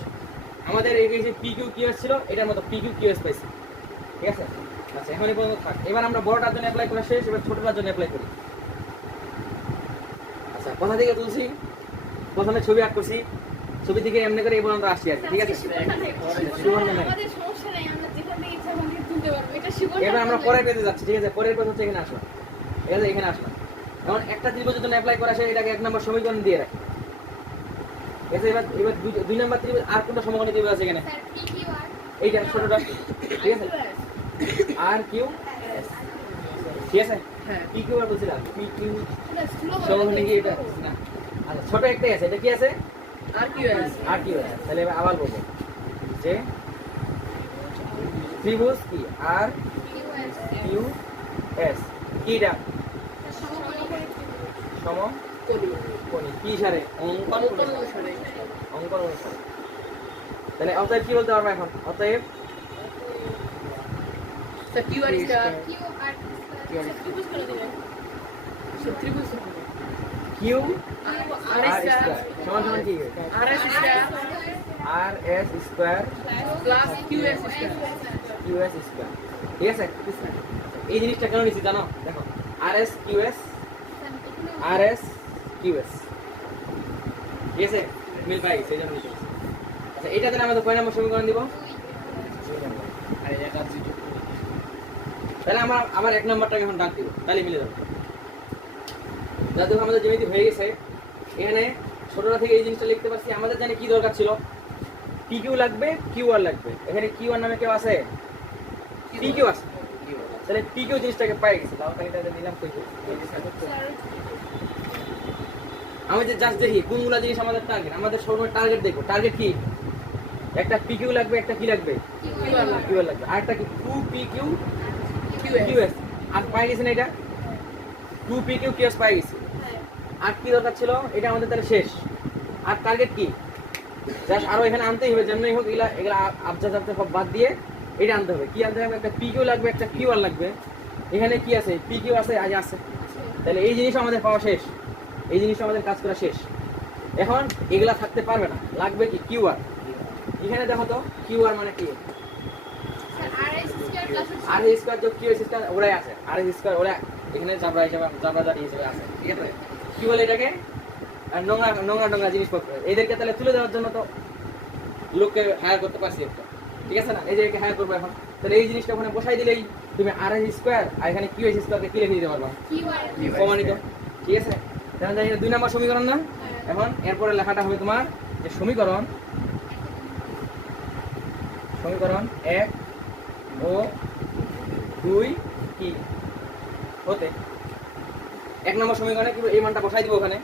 আমাদের এই যে পি কিউ কিউএস ছিল, এটার মতো পি কিউ কিউএস পাইছি, ঠিক আছে? আচ্ছা, এখন এই পর্যন্ত থাক। এবার আমরা বড়টার জন্য অ্যাপ্লাই করা শেষ, এবার ছোটটার জন্য অ্যাপ্লাই করি। আচ্ছা, কোথা থেকে তুলছি? প্রথমে ছবি আঁক করছি, ছবি থেকে এমনি করে এই পর্যন্ত আসছি আর কি, ঠিক আছে? সুবর্ণ নাই। আমাদের সমস্যা নাই, আমরা যেখান থেকে ইচ্ছা ওখান থেকে তুলতে পারবো। এটা সুবর্ণ। এবার আমরা পরের পেজে যাচ্ছি, ঠিক আছে? পরের পেজ হচ্ছে এখানে আসলাম, ঠিক আছে? এখানে আসলাম। এখন একটা ত্রিভুজের জন্য অ্যাপ্লাই করা শেষ, এটাকে 1 নম্বর সমীকরণ দিয়ে রাখি। ঠিক আছে? এবার 2 নম্বর ত্রিভুজ আর কোনটা সমকোণী ত্রিভুজ আছে এখানে? স্যার PQR এইটা ছোটটা, ঠিক আছে? আর কিউ এস, ঠিক আছে? হ্যাঁ পি কিউ আর বলছিলাম, পি কিউ এটা স্লো সমকোণী কি এটা না? আচ্ছা, ছোট একটাই আছে, এটা কি আছে? আর QS আর কিউ এস। তাহলে এবার আবার বলবো যে ত্রিভুজ কি আর কিউ এস, কিটা সমকোণী কি সারে? অঙ্কন অনুসারে। অঙ্কন অনুসারে। তাহলে অতএব কি বলতে পারবো এখন? অতএব স্যার QR স্কয়ার QR ত্রিভুজ করে দিবেন। ত্রিভুজ Q R R square square সমান সমান কি? RS square R S square plus QS square Q S square, ঠিক আছে? এই জিনিসটা কেন নিচ্ছি জানো? দেখো, R S Q S, R S Q S, ঠিক আছে? মিল পাই, সেই জন্য নিচ্ছি। আচ্ছা, এটা তাহলে আমাদের কয় নম্বর সমীকরণ দিব? তাহলে আমরা আবার 1 নম্বরটাকে এখন ডাক দিব, তাহলে মিলে যাবে। যা দেখো আমাদের যেমিতি হয়ে গেছে, এখানে ছোটটা থেকে এই জিনিসটা লিখতে পারছি। আমাদের জানি কি দরকার ছিল? পি কিউ লাগবে, কিউ আর লাগবে। এখানে কিউ আর নামে কেউ আছে? পি কিউ আছে। তাহলে পি কিউ জিনিসটাকে পাই গেছি। লাল কালিটাতে নিলাম কই? আমি যে জাস্ট দেখি কোনগুলা জিনিস আমাদের টার্গেট। আমাদের সর্বমোট টার্গেট দেখো। টার্গেট কি? একটা পি কিউ লাগবে, একটা কি লাগবে? কিউ আর লাগবে। আর একটা কি? 2 পি কিউ কিউ এস। আর পাই গেছি না এটা? 2 পি কিউ কিউ এস পাই গেছি। আর কি দরকার ছিল? এটা আমাদের তাহলে শেষ। আর টার্গেট কি? জাস্ট আরো এখানে আনতেই হবে, যেমনই হোক এগুলা আবজা যাতে সব বাদ দিয়ে এটা আনতে হবে। কি আনতে হবে? একটা পি কিউ লাগবে, একটা কিউ আর লাগবে। এখানে কি আছে? পি কিউ আছে, আজ আছে। তাহলে এই জিনিস আমাদের পাওয়া শেষ, এই জিনিস আমাদের কাজ করা শেষ। এখন এগুলা থাকতে পারবে না, লাগবে কি? Q R. এখানে দেখো তো কিউ আর মানে কি? স্যার RS স্কয়ার প্লাস আর স্কয়ার যোগ কিউ স্কয়ার ওরাই আছে। আর স্কয়ার ওরা এখানে জাবরা হিসেবে জাবরাদারি হিসেবে আছে, ঠিক আছে? কি বলে এটাকে? আর নোংরা নোংরা নোংরা জিনিসপত্র এদেরকে তাহলে তুলে দেওয়ার জন্য তো লোককে হায়ার করতে পারছি একটা, ঠিক আছে না? এই যে একে হায়ার করবো এখন, তাহলে এই জিনিসটা ওখানে বসাই দিলেই তুমি আর স্কয়ার আর এখানে কিউ স্কয়ারকে কি লিখে দিতে পারবা? QR প্রমাণিত, ঠিক আছে? তাহলে এটা 2 নম্বর সমীকরণ না? এখন এরপরে লেখাটা হবে তোমার যে সমীকরণ 1 ও 2 কি হতে 1 নম্বর সমীকরণে কি এই মানটা বসাই দিব ওখানে,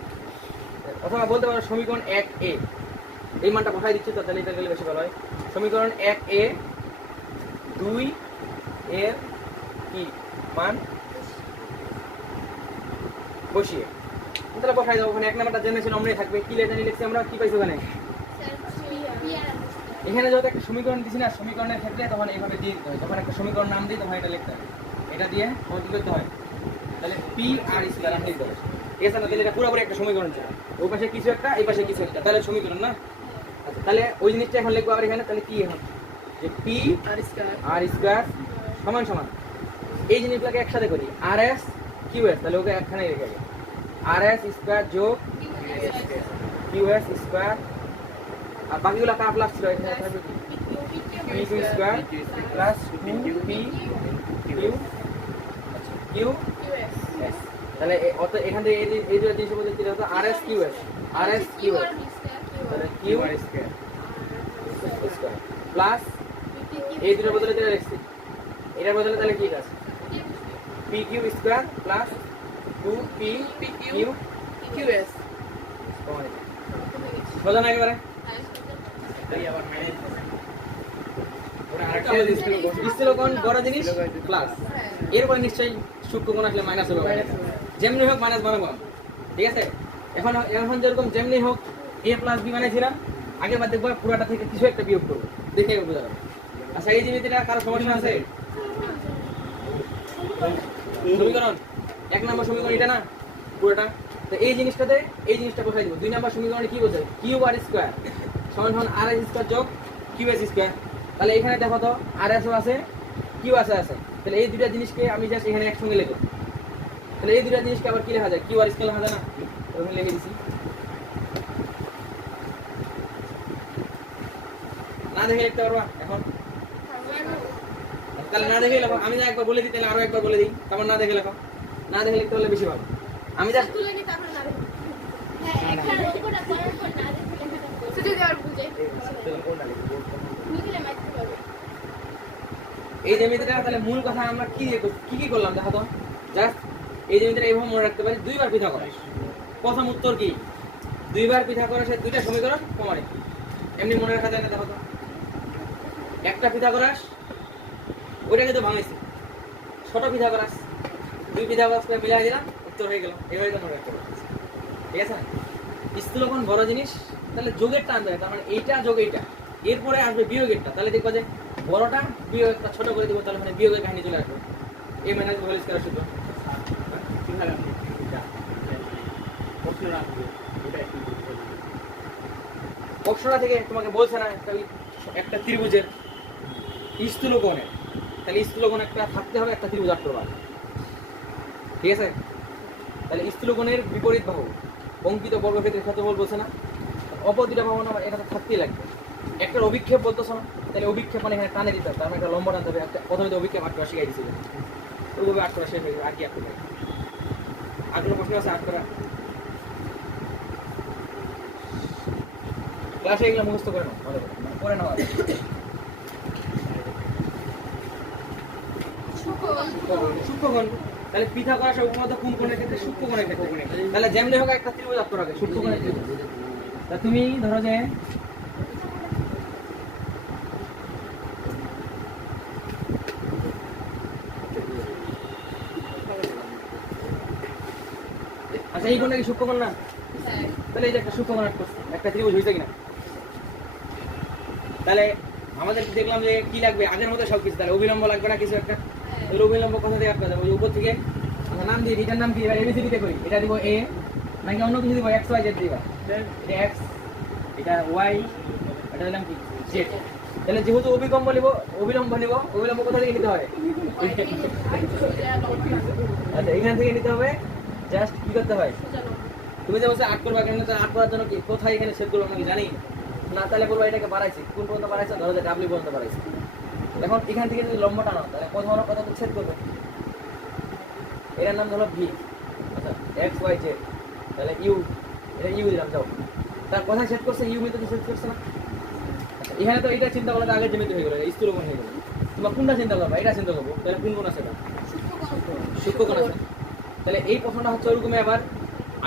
অথবা বলতে পারো সমীকরণ 1a এই মানটা বসাই দিচ্ছি, তো তাহলে এটা গেলে বেশি ভালো হয়। সমীকরণ 1a 2 এর কি মান বসিয়ে তাহলে বসাই দেবো ওখানে। 1 নম্বরটা জেনে ছিল অমনি থাকবে। কি লেখা লিখছি আমরা? কি পাইছি ওখানে? এখানে যত একটা সমীকরণ দিছি না, সমীকরণের ক্ষেত্রে তখন এইভাবে দিয়ে দিতে হয়। যখন একটা সমীকরণ নাম দিই তখন এটা লিখতে হয়, এটা দিয়ে তোমার কি করতে হয়? তাহলে পি আর স্কয়ার নাম দিতে হবে, ঠিক আছে না? তাহলে এটা পুরোপুরি একটা সমীকরণ ছিল। ওই পাশে কিছু একটা, এই পাশে কিছু একটা, তাহলে সমীকরণ না? আচ্ছা, তাহলে ওই জিনিসটা এখন লিখবো আবার এখানে। তাহলে কি এখন? যে পি আর স্কয়ার সমান সমান এই জিনিসগুলোকে একসাথে করি আর এস কিউ এস, তাহলে ওকে একখানে রেখে দিই। আর এস স্কয়ার যোগ কিউ এস স্কয়ার, আর বাকিগুলো কার প্লাস ছিল? এখানে থাকবে কি? P Q square plus 2 P Q Q S. তাহলে অত এখান থেকে এই দুটো জিনিস বলতে কি হতো? আর S Q S, R S Q S, তাহলে কিউ স্কয়ার প্লাস এই দুটোর বদলে যেটা লিখছি এটার বদলে তাহলে কি আছে? P Q square plus 2p PQ q QS সোজা না একেবারে স্থূলকোণ বড় জিনিস প্লাস এরপরে নিশ্চয়ই সূক্ষ্মকোণ আসলে মাইনাস হবে যেমনি হোক মাইনাস বানাবো আমি। ঠিক আছে এখন এখন যেরকম যেমনি হোক a প্লাস b বানাইছিলাম আগের বার দেখবো পুরাটা থেকে কিছু একটা বিয়োগ করবো দেখে বোঝা যাবে। আচ্ছা এই জিনিসটা কারো সমস্যা আছে সমীকরণ 1 নম্বর সমীকরণ এটা না পুরোটা তো এই জিনিসটাতে এই জিনিসটা বসাই দিব 2 নম্বর সমীকরণে কি বোঝায় কিউ আর স্কয়ার সমান সমান আর এস স্কয়ার যোগ কিউ এস স্কয়ার তাহলে এখানে দেখো তো আর এস ও আছে কিউ আছে তাহলে এই দুইটা জিনিসকে আমি জাস্ট এখানে একসঙ্গে লিখব তাহলে এই দুইটা জিনিসকে আবার কি লেখা যায় কিউ আর স্কয়ার লেখা যায় না আমি লিখে দিছি না দেখে লিখতে পারবা এখন তাহলে না দেখে লেখো আমি যা একবার বলে দিই তাহলে আরো একবার বলে দিই তারপর না দেখে লেখো না দেখে লিখতে পারলে বেশি ভালো আমি জাস্ট তুলে নিতে আপনার না দেখুন হ্যাঁ একটা অঙ্কটা করার পর না দেখে লেখাটা করতে যদি আর বুঝে বুঝলে মাইতে পারবে এই জ্যামিতিটা তাহলে মূল কথা আমরা কি কি করলাম দেখো তো জাস্ট এই জ্যামিতিটা এইভাবে মনে রাখতে পারি দুইবার পিথাগোরাস প্রথম উত্তর কি দুইবার পিথাগোরাসের দুইটা সমীকরণ সমান এমনি মনে রাখা যায় না দেখো তো একটা পিথাগোরাস ওইটাকে তো ভাঙাইছি ছোট পিথাগোরাস দুই পিথাগোরাসকে মিলাই দিলাম উত্তর হয়ে গেল এইভাবে মনে রাখতে পারি ঠিক আছে স্থূলকোণ বড় জিনিস তাহলে যোগেরটা আনতে হবে তার মানে এইটা যোগ এইটা এরপরে আসবে বিয়োগেরটা তাহলে দেখবো যে বড়টা বিয়োগটা ছোট করে দেবো তাহলে মানে বিয়োগের কাহিনী চলে আসবে এই মাইনাস হোল স্কয়ার সূত্র প্রশ্নটা থেকে তোমাকে বলছে না একটা ত্রিভুজের স্থূলকোণের তাহলে স্থূলকোণ একটা থাকতে হবে একটা ত্রিভুজ আট্টবার ঠিক আছে তাহলে স্থূলকোণের বিপরীত বাহু অঙ্কিত বর্গক্ষেত্রের ক্ষেত্রফল বলছে না অপর দুটা বাহু না এটা তো থাকতেই লাগবে একটা অভিক্ষেপ বলতেছ না তাহলে অভিক্ষেপ মানে এখানে টানে দিতে হবে তার মানে একটা লম্ব টানতে হবে একটা প্রথমে তো অভিক্ষেপ 8 করা শিখাই দিয়েছিল ওইভাবে 8 করা শেষ হয়ে যাবে আর কি 8 করা আগ্রহ প্রশ্ন আছে 8 করা ক্লাসে এগুলো মুখস্থ করে নাও ভালো করে মানে পড়ে নাও সূক্ষ্মকোণ তাহলে পিথাগোরাসের উপপাদ্য কোন কোণের ক্ষেত্রে সূক্ষ্মকোণের ক্ষেত্রে তাহলে যেমনি হোক একটা ত্রিভুজ আঁকতে হবে সূক্ষ্মকোণের ত্রিভুজ তা তুমি ধরো যে আচ্ছা এই কোণটা কি সূক্ষ্মকোণ না তাহলে এই যে একটা সূক্ষ্মকোণ একটা ত্রিভুজ হয়েছে কিনা তাহলে আমাদের দেখলাম যে কি লাগবে আগের মতো সব কিছু তাহলে অবিলম্ব লাগবে না কিছু একটা অবিলম্ব কথা দিয়ে আটকা যাবে ওই উপর থেকে নাম দিয়ে এটার নাম কি এবার এবিসিডিতে করি এটা দিব এ নাকি অন্য কিছু দিব এক্স ওয়াই জেড দিবা এটা এক্স এটা ওয়াই এটা দিলাম কি জেড তাহলে যেহেতু অবিলম্ব নিব অবিলম্ব কোথা থেকে নিতে হয় আচ্ছা এখান থেকে নিতে হবে জাস্ট কি করতে হয় তুমি যে বলছো 8 করবা কেন তাহলে 8 করার জন্য কি কোথায় এখানে সেট করব আমি জানি না তাহলে বলবো এটাকে বাড়াইছি কোন পর্যন্ত বাড়াইছে ধরো যে ডাব্লিউ পর্যন্ত বাড়াইছি এখন এখান থেকে যদি লম্ব টানো তাহলে প্রথম কত সেট করবে এটার নাম হলো ভি আচ্ছা এক্স ওয়াই জেড তাহলে ইউ এটা ইউ দিলাম যাও তার কোথায় সেট করছে ইউ মিতে সেট করছে না আচ্ছা এখানে তো এটা চিন্তা করলে আগের জমিতে হয়ে গেল স্থূলকোণ হয়ে গেল তোমরা কোনটা চিন্তা করবা এটা চিন্তা করবো তাহলে কোন কোণ আছে এটা সূক্ষ্মকোণ আছে তাহলে এই প্রশ্নটা হচ্ছে ওরকমই আবার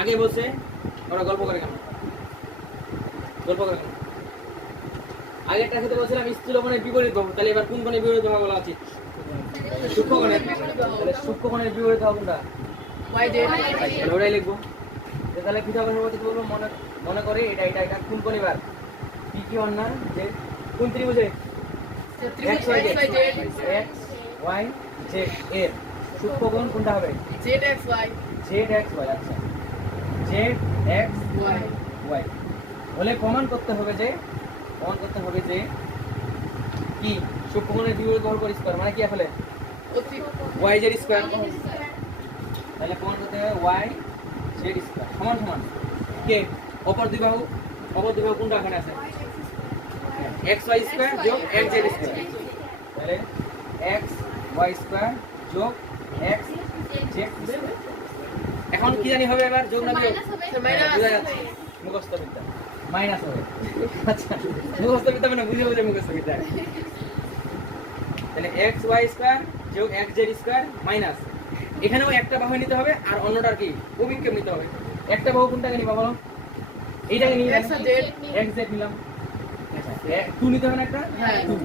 আগে বলছে ওরা গল্প করে কেন আগেরটা ক্ষেত্রে বলছিলাম স্থূলকোণের বিপরীত বাহু তাহলে এবার কোন কোণের বিপরীত বাহু বলা উচিত সূক্ষ্মকোণের তাহলে সূক্ষ্মকোণের বিপরীত বাহু কোনটা তাহলে ওটাই লিখবো তাহলে পিথাগোরাস উপপাদ্য বলবো মনে করে এটা কোন কোণ এবার পি কি ওয়ান না যে কোন ত্রিভুজে এক্স ওয়াই জেড এর সূক্ষ্মকোণ কোনটা হবে জেড এক্স ওয়াই আচ্ছা জেড এক্স ওয়াই বলে প্রমাণ করতে হবে যে কি সূক্ষ্মকোণের বিপরীত বাহুর উপর স্কয়ার মানে কি আসলে ওয়াই জেড স্কয়ার তাহলে প্রমাণ করতে হবে ওয়াই জেড স্কয়ার সমান সমান কে অপর দুই বাহু কোনটা এখানে আছে এক্স ওয়াই স্কয়ার যোগ এক্স জেড স্কয়ার তাহলে এক্স ওয়াই স্কয়ার যোগ এক্স জেড স্কয়ার এখন কি জানি হবে এবার যোগ না বিয়োগ বোঝা যাচ্ছে মুখস্থ বিদ্যা মাইনাস হবে আচ্ছা মুখস্থ বিদ্যা মানে বুঝে মুখস্থ বিদ্যা তাহলে এক্স ওয়াই স্কয়ার যোগ এক্স জেড স্কয়ার মাইনাস এখানেও একটা বাহু নিতে হবে আর অন্যটার কি অভিক্ষেপ নিতে হবে। একটা বাহু কোনটাকে নিবা বলো? এইটাকে নিয়ে X আর Z। x z নিলাম। আচ্ছা 2 নিতে হবে না একটা? হ্যাঁ। 2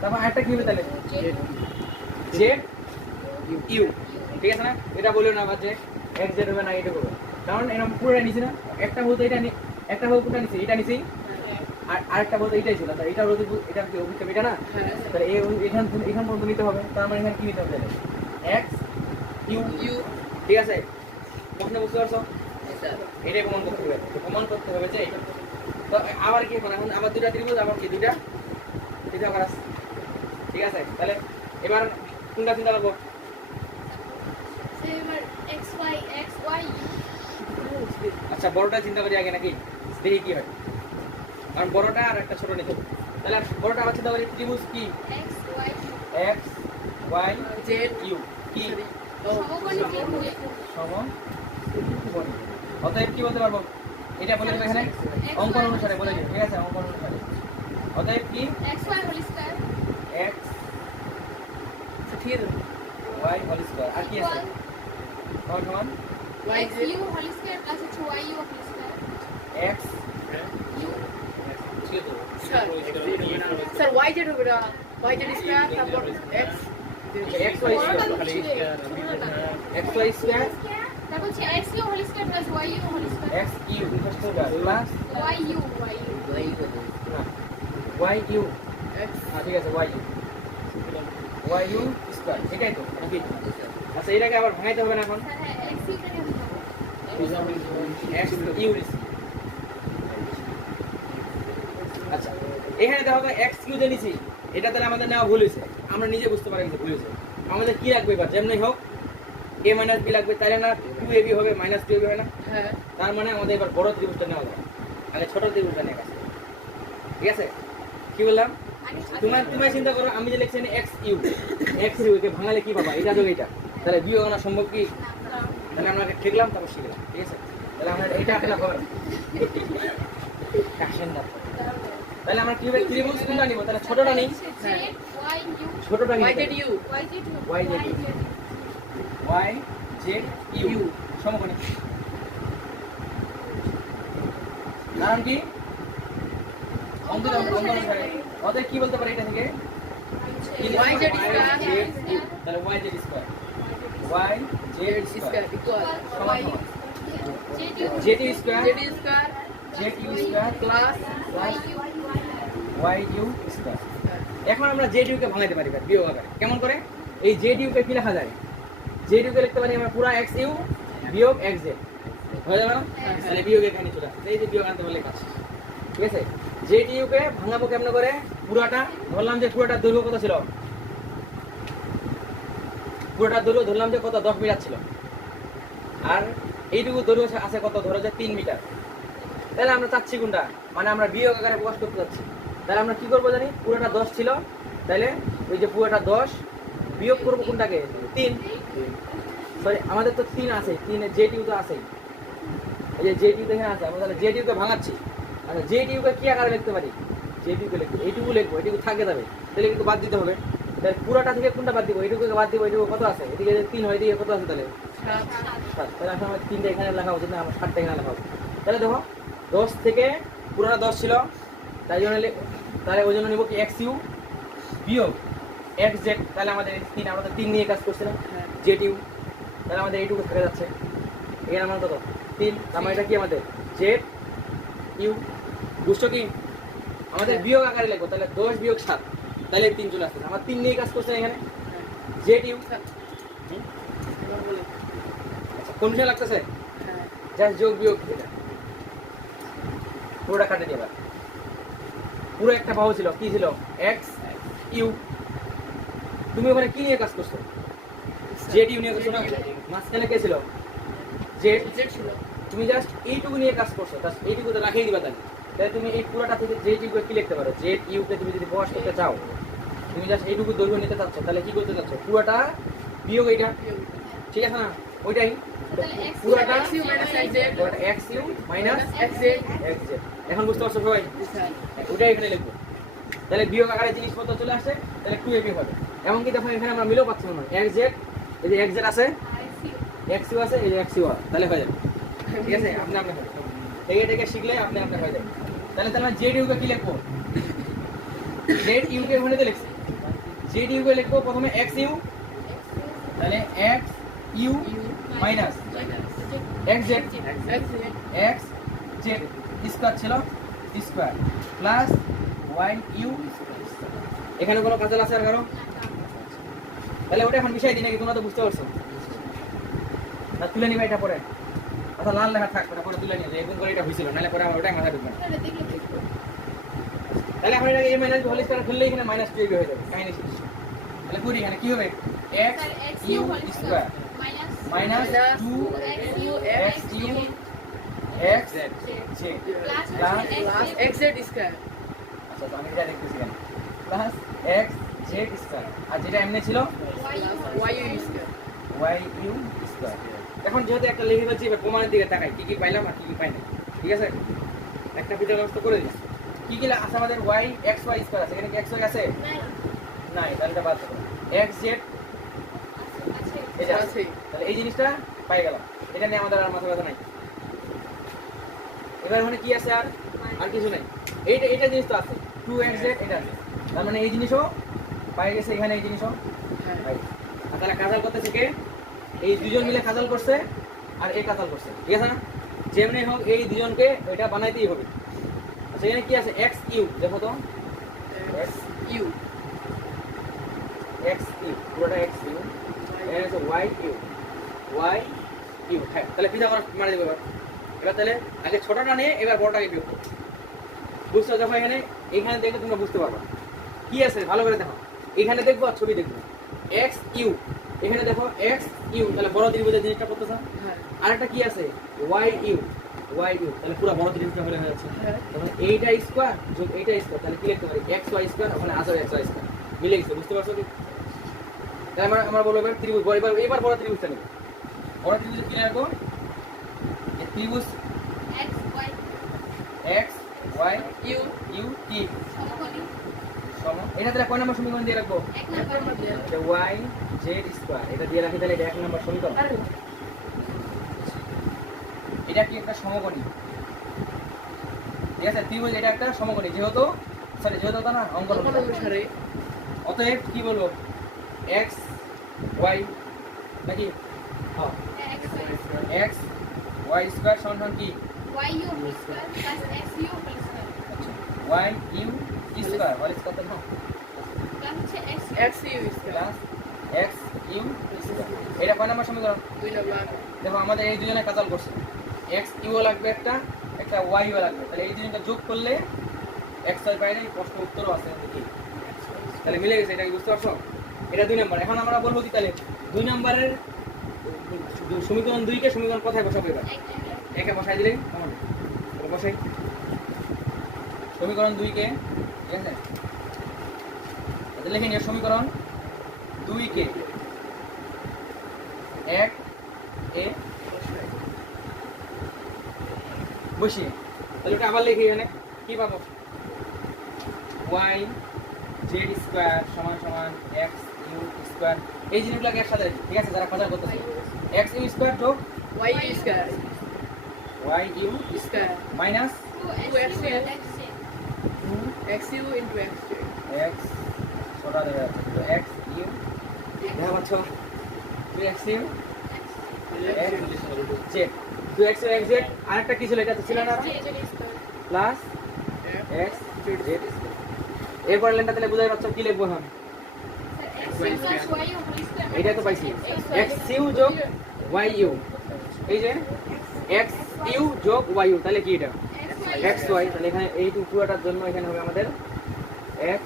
তারপর আরেকটা কি হবে তাহলে? z u ঠিক আছে না? এটা বলিও না আবার যে x z হবে না এটা হবে, কারণ এরকম পুরোটা নিছি না, একটা বাহু তো এটা একটা বাহু কোনটা নিছি? এটা নিছি, আর আরেকটা বাহু তো এটাই ছিল, তাহলে এটা রোধ এটা কি অভিক্ষেপ এটা না? হ্যাঁ। তাহলে এই এখান পর্যন্ত নিতে হবে, তার মানে এখানে কি নিতে হবে তাহলে? x u ঠিক আছে? প্রশ্ন বুঝতে পারছো? এটাই প্রমাণ করতে হবে। প্রমাণ করতে হবে যে এটা। তো আবার কি এখন আবার দুইটা ত্রিভুজ, আবার কি দুইটা আকার আছে। ঠিক আছে, তাহলে এবার কোনটা চিন্তা করবো? এবার x y u আচ্ছা বড়টা চিন্তা করি আগে নাকি দেখি কি হয়, কারণ বড়টা আর একটা ছোট নিতে হবে। তাহলে বড়টা আবার চিন্তা করি ত্রিভুজ কি x y x y Z u কি সমকোণী ত্রিভুজ সমকোণী। অতএব কি বলতে পারবো? এটা বলে দেবো এখানে অঙ্কন অনুসারে বলে দিই, ঠিক আছে? অঙ্কন অনুসারে অতএব কি x y whole square x ঠিক আছে। y হোল স্কয়ার আর কি আছে সমান সমান Y x Z u whole square plus y u whole square x u sir Y Z হবে না, Y Z স্কয়ার তারপর X x y square x y square তারপর হচ্ছে x u whole square plus y u whole square x u square plus y u না y u X ঠিক আছে y u square এটাই তো নাকি? আচ্ছা এটাকে আবার ভাঙাইতে হবে না এখন? হ্যাঁ x u কে নিতে হবে x u আচ্ছা এখানে দেখো তো x u যে নিছি এটা তাহলে আমাদের নেওয়া ভুল হয়েছে, আমরা নিজে বুঝতে পারি যে ভুল হয়েছে। আমাদের কি লাগবে এবার? যেমনি হোক a মাইনাস b লাগবে, তাইলে না 2ab হবে মাইনাস 2ab হয় না? হ্যাঁ তার মানে আমাদের এবার বড় ত্রিভুজটা নেওয়া যাবে, আগে ছোট ত্রিভুজটা নেওয়া আছে। ঠিক আছে, কি বললাম? তোমার চিন্তা করো, আমি যে লিখছি x u কে ভাঙালে কি পাবা? এটা তো এটা, তাহলে বিয়োগ আনা সম্ভব কি? তাহলে আমরা শিখলাম, তারপর শিখলাম। ঠিক আছে, তাহলে আমরা এটা আঁকলে হবে কাশেন না। তাহলে আমরা কিভাবে ত্রিভুজ কোনটা নিব? তাহলে ছোটটা নেই, z y u ছোটটা Y নিই Z U y z y z y z u সমকোণী। নাম কি? অঙ্কিত অঙ্কন অনুসারে অতএব কি বলতে পারি এটা থেকে? Y Z স্কয়ার তাহলে y z square y z square equal সমান সমান z u z u square Z square z u square plus plus y u square. এখন আমরা z u কে ভাঙাইতে পারি বিয়োগ আকারে। কেমন করে? এই z u কে কি লেখা যায়? z u কে লিখতে পারি আমরা পুরা x u বিয়োগ x z হয়ে যাবে না? তাহলে বিয়োগ এখানে চলে আসে, এই যে বিয়োগ আনতে বললে কাজ। ঠিক আছে, z u কে ভাঙাবো কেমন করে? পুরাটা ধরলাম যে পুরাটা দৈর্ঘ্য কত ছিল? পুরোটা দৈর্ঘ্য ধরলাম যে কত 10 মিটার ছিল, আর এইটুকু দৈর্ঘ্য আছে কত? ধরো যে 3 মিটার। তাহলে আমরা চাচ্ছি কোনটা? মানে আমরা বিয়োগ আকারে প্রকাশ করতে যাচ্ছি। তাহলে আমরা কি করবো জানি? পুরোটা 10 ছিল, তাহলে ওই যে পুরোটা 10 বিয়োগ করবো কোনটাকে? 3। সরি আমাদের তো 3 আছে, 3 এর জেড ইউ তো আছেই, এই যে জেড ইউ এখানে আছে। আমরা তাহলে জেড ইউ কে ভাঙাচ্ছি। আচ্ছা জেড ইউ কে কি আকারে লিখতে পারি? জেড ইউ কে লিখবো, এইটুকু লিখবো, এইটুকু থাকে যাবে, তাহলে কিন্তু বাদ দিতে হবে। তাহলে পুরোটা থেকে কোনটা বাদ দিব? এইটুকু বাদ দিব, এইটুকু কত আছে? এদিকে 3 হয়, এদিকে কত আছে? তাহলে 7। তাহলে এখন আমার 3টা এখানে লেখা উচিত না, আমার 7টা এখানে লেখা উচিত। তাহলে দেখো 10 থেকে পুরোটা 10 ছিল, তাই জন্য তাহলে ওই জন্য নিব কি x u বিয়োগ x z। তাহলে আমাদের 3, আমরা তো 3 নিয়ে কাজ করছিলাম, z u। তাহলে আমাদের এইটুকু থেকে যাচ্ছে, এখানে আমার কত? 3। তার মানে এটা কি আমাদের z u। বুঝছো কি? আমাদের বিয়োগ আকারে লিখবো, তাহলে 10 বিয়োগ 7, তাহলে 3 চলে আসছে। আমরা 3 নিয়ে কাজ করছি এখানে, z u। কোন বিষয় লাগতেছে? জাস্ট যোগ বিয়োগ, পুরোটা কাটে দিয়ে এবার। পুরো একটা বাহু ছিল, কি ছিল? x u। তুমি ওখানে কি নিয়ে কাজ করছো? z u নিয়ে করছো না? মাঝখানে কে ছিল? z ছিল। তুমি জাস্ট এইটুকু নিয়ে কাজ করছো, জাস্ট এইটুকু তো রাখিয়ে দিবা। তাহলে তুমি এই পুরোটা থেকে z u কে কি লিখতে পারো? z u কে তুমি যদি প্রকাশ করতে চাও, তুমি জাস্ট এইটুকু দৈর্ঘ্য নিতে চাচ্ছ, তাহলে কি করতে চাচ্ছ? পুরোটা বিয়োগ এইটা, ঠিক আছে না? ওইটাই পুরোটা X U minus X Z x u minus X Z x z। এখন বুঝতে পারছো সবাই? ওইটাই এখানে লিখবো। তাহলে বিয়োগ আকারে জিনিসপত্র চলে আসছে, তাহলে 2ab হবে। এমনকি দেখো এখানে আমরা মিলও পাচ্ছি না, x z এই যে xz আছে xu আছে এই যে xu তাহলে হয়ে যাবে ঠিক আছে আপনি আপনি এটাকে শিখলে আপনি আপনি হয়ে যাবে তাহলে তাহলে ZU কে কি লিখবো ZU কে ওখানে তো লিখছি ZU কে লিখবো প্রথমে XU তাহলে XU minus XZ XZ square ছিল স্কয়ার প্লাস YU এখানে কোনো কাজল আছে আর কারো তাহলে ওটা এখন বিষয় দিই নাকি তোমরা তো বুঝতে পারছো না তুলে নিবে এটা পরে আচ্ছা লাল লেখা থাক পরে তুলে নিয়ে এরকম করে এটা হয়েছিল নাহলে পরে আমার ওটাই মাথায় ঢুকবে না তাহলে এখন এটাকে a মাইনাস হোল স্কয়ার খুললে এখানে মাইনাস 2ab হয়ে যাবে কাহিনী শেষ তাহলে পুরি এখানে কি হবে x u square minus 2 x u x z plus xz square আচ্ছা তো আমি এটা লিখতেছি এখানে প্লাস x z স্কয়ার আর যেটা এমনি ছিল yu স্কয়ার yu স্কয়ার এখন যেহেতু একটা লিখে ফেলছি এবার প্রমাণের দিকে তাকাই কি কি পাইলাম আর কি কি পাই না ঠিক আছে একটা ভিডিও ব্যবস্থা করে দিচ্ছি কি কি আছে আমাদের y x y স্কয়ার আছে এখানে কি x y আছে নাই তাহলে এটা বাদ দাও x z এটা আছে তাহলে এই জিনিসটা পাই গেলাম এটা নিয়ে আমাদের আর মাথা ব্যথা নাই এবার মানে কি আছে আর কিছু নাই এটা জিনিস তো আছে 2xz এটা আছে তার মানে এই জিনিসও পাই গেছে এখানে এই জিনিসও পাই আর তাহলে কাজাল করতেছে কে এই দুজন মিলে কাজাল করছে আর এই কাজাল করছে ঠিক আছে না যেমনি হোক এই দুজনকে এটা বানাইতেই হবে আচ্ছা এখানে কি আছে xu দেখো তো yu xu পুরোটা xu এখানে আছে yu হ্যাঁ তাহলে পিজা করে মারা দেবো এবার তাহলে আগে ছোটটা নিয়ে এবার বড়টাকে বিয়োগ করো বুঝছো যখন এখানে দেখলে তোমরা বুঝতে পারবা কি আছে ভালো করে দেখো এখানে দেখবো আর ছবি দেখবো xu এখানে দেখো xu তাহলে বড় ত্রিভুজের জিনিসটা করতেছ আরেকটা কি আছে yu তাহলে পুরো বড় ত্রিভুজটা হয়ে যাচ্ছে তখন এইটা স্কয়ার যোগ এইটা স্কয়ার তাহলে কি লিখতে পারি xy স্কয়ার ওখানে আছে xy স্কয়ার মিলে গেছে বুঝতে পারছো কি তাহলে আমরা বলবো এবার ত্রিভুজ এবার বড় ত্রিভুজটা নেব বড় ত্রিভুজ কি রাখবো এই ত্রিভুজ x y u t এটা তাহলে কয় নম্বর সমীকরণ দিয়ে রাখবো এটা y z স্কয়ার এটা দিয়ে রাখি তাহলে এটা 1 নম্বর সমীকরণ এটা কি একটা সমকোণী ঠিক আছে ত্রিভুজ এটা একটা সমকোণী যেহেতু তা না অঙ্কন অনুসারে অতএব কি বলবো x y নাকি হ্যাঁ x y স্কয়ার সমান কি yu square plus xu plus y u square whole square তো না প্লাস হচ্ছে xu square plus x u square এটা কয় নম্বর সমীকরণ 2 নম্বর দেখো আমাদের এই দুজনে কাজাল করছে x u লাগবে একটা y ও লাগবে তাহলে এই দুজনটা যোগ করলে x y পাইলে প্রশ্ন উত্তরও আছে দেখি তাহলে মিলে গেছে এটা কি বুঝতে পারছো এটা 2 নাম্বার এখন আমরা বলবো কি তাহলে 2 নাম্বারের সমীকরণ 2 কে সমীকরণ কোথায় বসাবো এবার একে বসাই দিলেই কেমন বসাই সমীকরণ 2 কে ঠিক আছে তাহলে লিখে নিও সমীকরণ 2 কে 1 এ বসিয়ে তাহলে ওটা আবার লিখি এখানে কি পাবো y z স্কয়ার সমান সমান x u স্কয়ার এই জিনিসগুলোকে একসাথে রাখি ঠিক আছে যারা কাজাল করতেছে x u স্কয়ার যোগ yu square y u square minus 2xu into xj x ছোটা দেওয়া আছে তো x u দেখা পাচ্ছ 2x u z 2x u x z আরেকটা কি ছিল এটা তো ছিল না প্লাস x z এরপর লেনটা তাহলে বুঝাই পাচ্ছ কি লিখবো এখন এটা তো পাইছি x u যোগ y u এই যে x u যোগ y u তাহলে কি এটা x y তাহলে এখানে এই পুরোটার জন্য এখানে হবে আমাদের x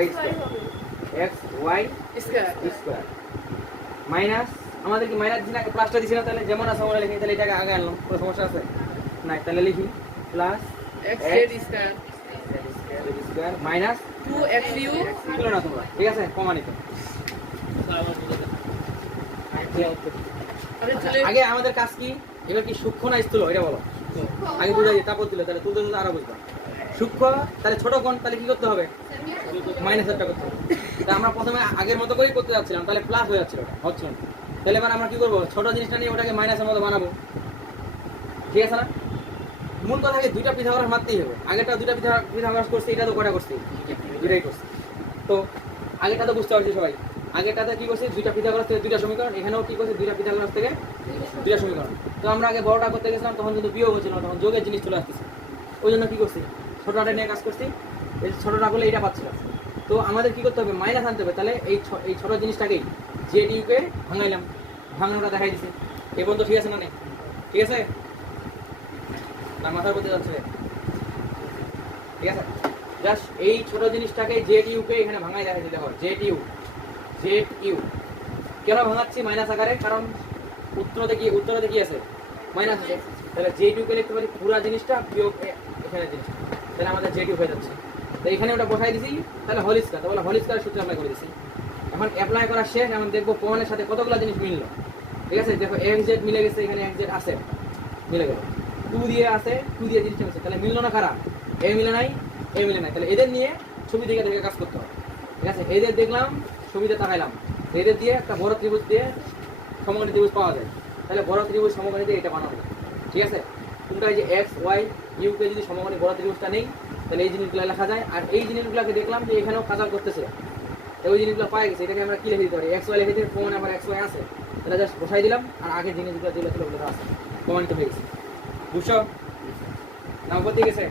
y square x y square minus আমাদের কি মাইনাস দিনা প্লাসটা দিছি না তাহলে যেমন আছে আমরা লিখি তাহলে এটাকে আগে আনলাম কোনো সমস্যা আছে না তাহলে লিখি plus xz square square minus 2xu তুলো না তোমরা ঠিক আছে প্রমাণিত আগে আমাদের কাজ কি এবার কি সূক্ষ্ম না স্থূল এটা বলো আগে বুঝাই তারপর তুলে তাহলে তুলতে তুলতে আরো বুঝবা সূক্ষ্ম তাহলে ছোট কোণ তাহলে কি করতে হবে মাইনাস একটা করতে হবে তা আমরা প্রথমে আগের মতো করেই করতে যাচ্ছিলাম, তাহলে প্লাস হয়ে যাচ্ছিল, ওটা হচ্ছে না। তাহলে এবার আমরা কি করবো, ছোট জিনিসটা নিয়ে ওটাকে মাইনাসের মতো বানাবো, ঠিক আছে না? মূল কথা কি দুইটা পিথাগোরাস মারতেই হবে। আগেরটা দুইটা পিথাগোরাস করছি, এটা তো কটা করছি, দুইটাই করছি। তো আগেরটা তো বুঝতে পারছি সবাই, আগেরটাতে কি করছি, দুইটা পিথাগোরাস থেকে দুইটা সমীকরণ, এখানেও কি করছি, দুইটা পিথাগোরাস থেকে দুইটা সমীকরণ। তো আমরা আগে বড়টা করতে গেছিলাম, তখন কিন্তু বিয়োগ হচ্ছিল না, তখন যোগের জিনিস চলে আসতেছে। ওই জন্য কি করছি, ছোটটা নিয়ে কাজ করছি, এই ছোটটা করলে এইটা পাচ্ছিলাম। তো আমাদের কি করতে হবে, মাইনাস আনতে হবে। তাহলে এই ছোট জিনিসটাকেই জেডিউকে ভাঙাইলাম, ভাঙানোটা দেখাই দিছি। এই পর্যন্ত ঠিক আছে না নেই? ঠিক আছে না, মাথার করতে যাচ্ছে, ঠিক আছে? জাস্ট এই ছোট জিনিসটাকে জেডিউকে এখানে ভাঙাই দেখাই দিতে হবে। জেডিউ কেন ভাঙাচ্ছি মাইনাস আকারে, কারণ উত্তরতে কি আছে, মাইনাস আছে। তাহলে জেডিউকে লিখতে পারি পুরো জিনিসটা বিয়োগ এখানে জিনিসটা, তাহলে আমাদের জেডিউ হয়ে যাচ্ছে। তো এখানে ওটা বসাই দিছি, তাহলে হোল স্কয়ার, তাহলে হোল স্কয়ার সূত্র অ্যাপ্লাই করে দিছি। এখন অ্যাপ্লাই করা শেষ, এখন দেখবো প্রমাণের সাথে কতগুলো জিনিস মিললো, ঠিক আছে? দেখো এক্স জেড মিলে গেছে, এখানে এক্স জেড আছে, মিলে গেল। 2 দিয়ে আছে, 2 দিয়ে জিনিসটা আছে, তাহলে মিললো না খারাপ, এ মিলে নাই, এ মিলে নাই। তাহলে এদের নিয়ে ছবি দেখে দেখে কাজ করতে হবে, ঠিক আছে? এদের দেখলাম, ছবিতে তাকাইলাম, এদের দিয়ে একটা বড় ত্রিভুজ দিয়ে সমকোণী ত্রিভুজ পাওয়া যায়। তাহলে বড় ত্রিভুজ সমকোণী দিয়ে এটা বানানো যায়, ঠিক আছে? তোমরা এই যে এক্স ওয়াই ইউকে যদি সমকোণী বড় ত্রিভুজটা নেই, তাহলে এই জিনিসগুলো লেখা যায়। আর এই জিনিসগুলোকে দেখলাম যে এখানেও কাজ করতেছে, ওই জিনিসগুলো পাওয়া গেছে, এটাকে আমরা কি লিখে দিতে পারি, এক্স ওয়াই লিখে দিয়ে প্রমাণে আমার এক্স ওয়াই আছে, তাহলে জাস্ট বসাই দিলাম। আর আগের জিনিসগুলো যেগুলো ছিল ওগুলো আছে, প্রমাণিত হয়ে গেছে। বুঝছো না? উপর দিয়ে গেছে,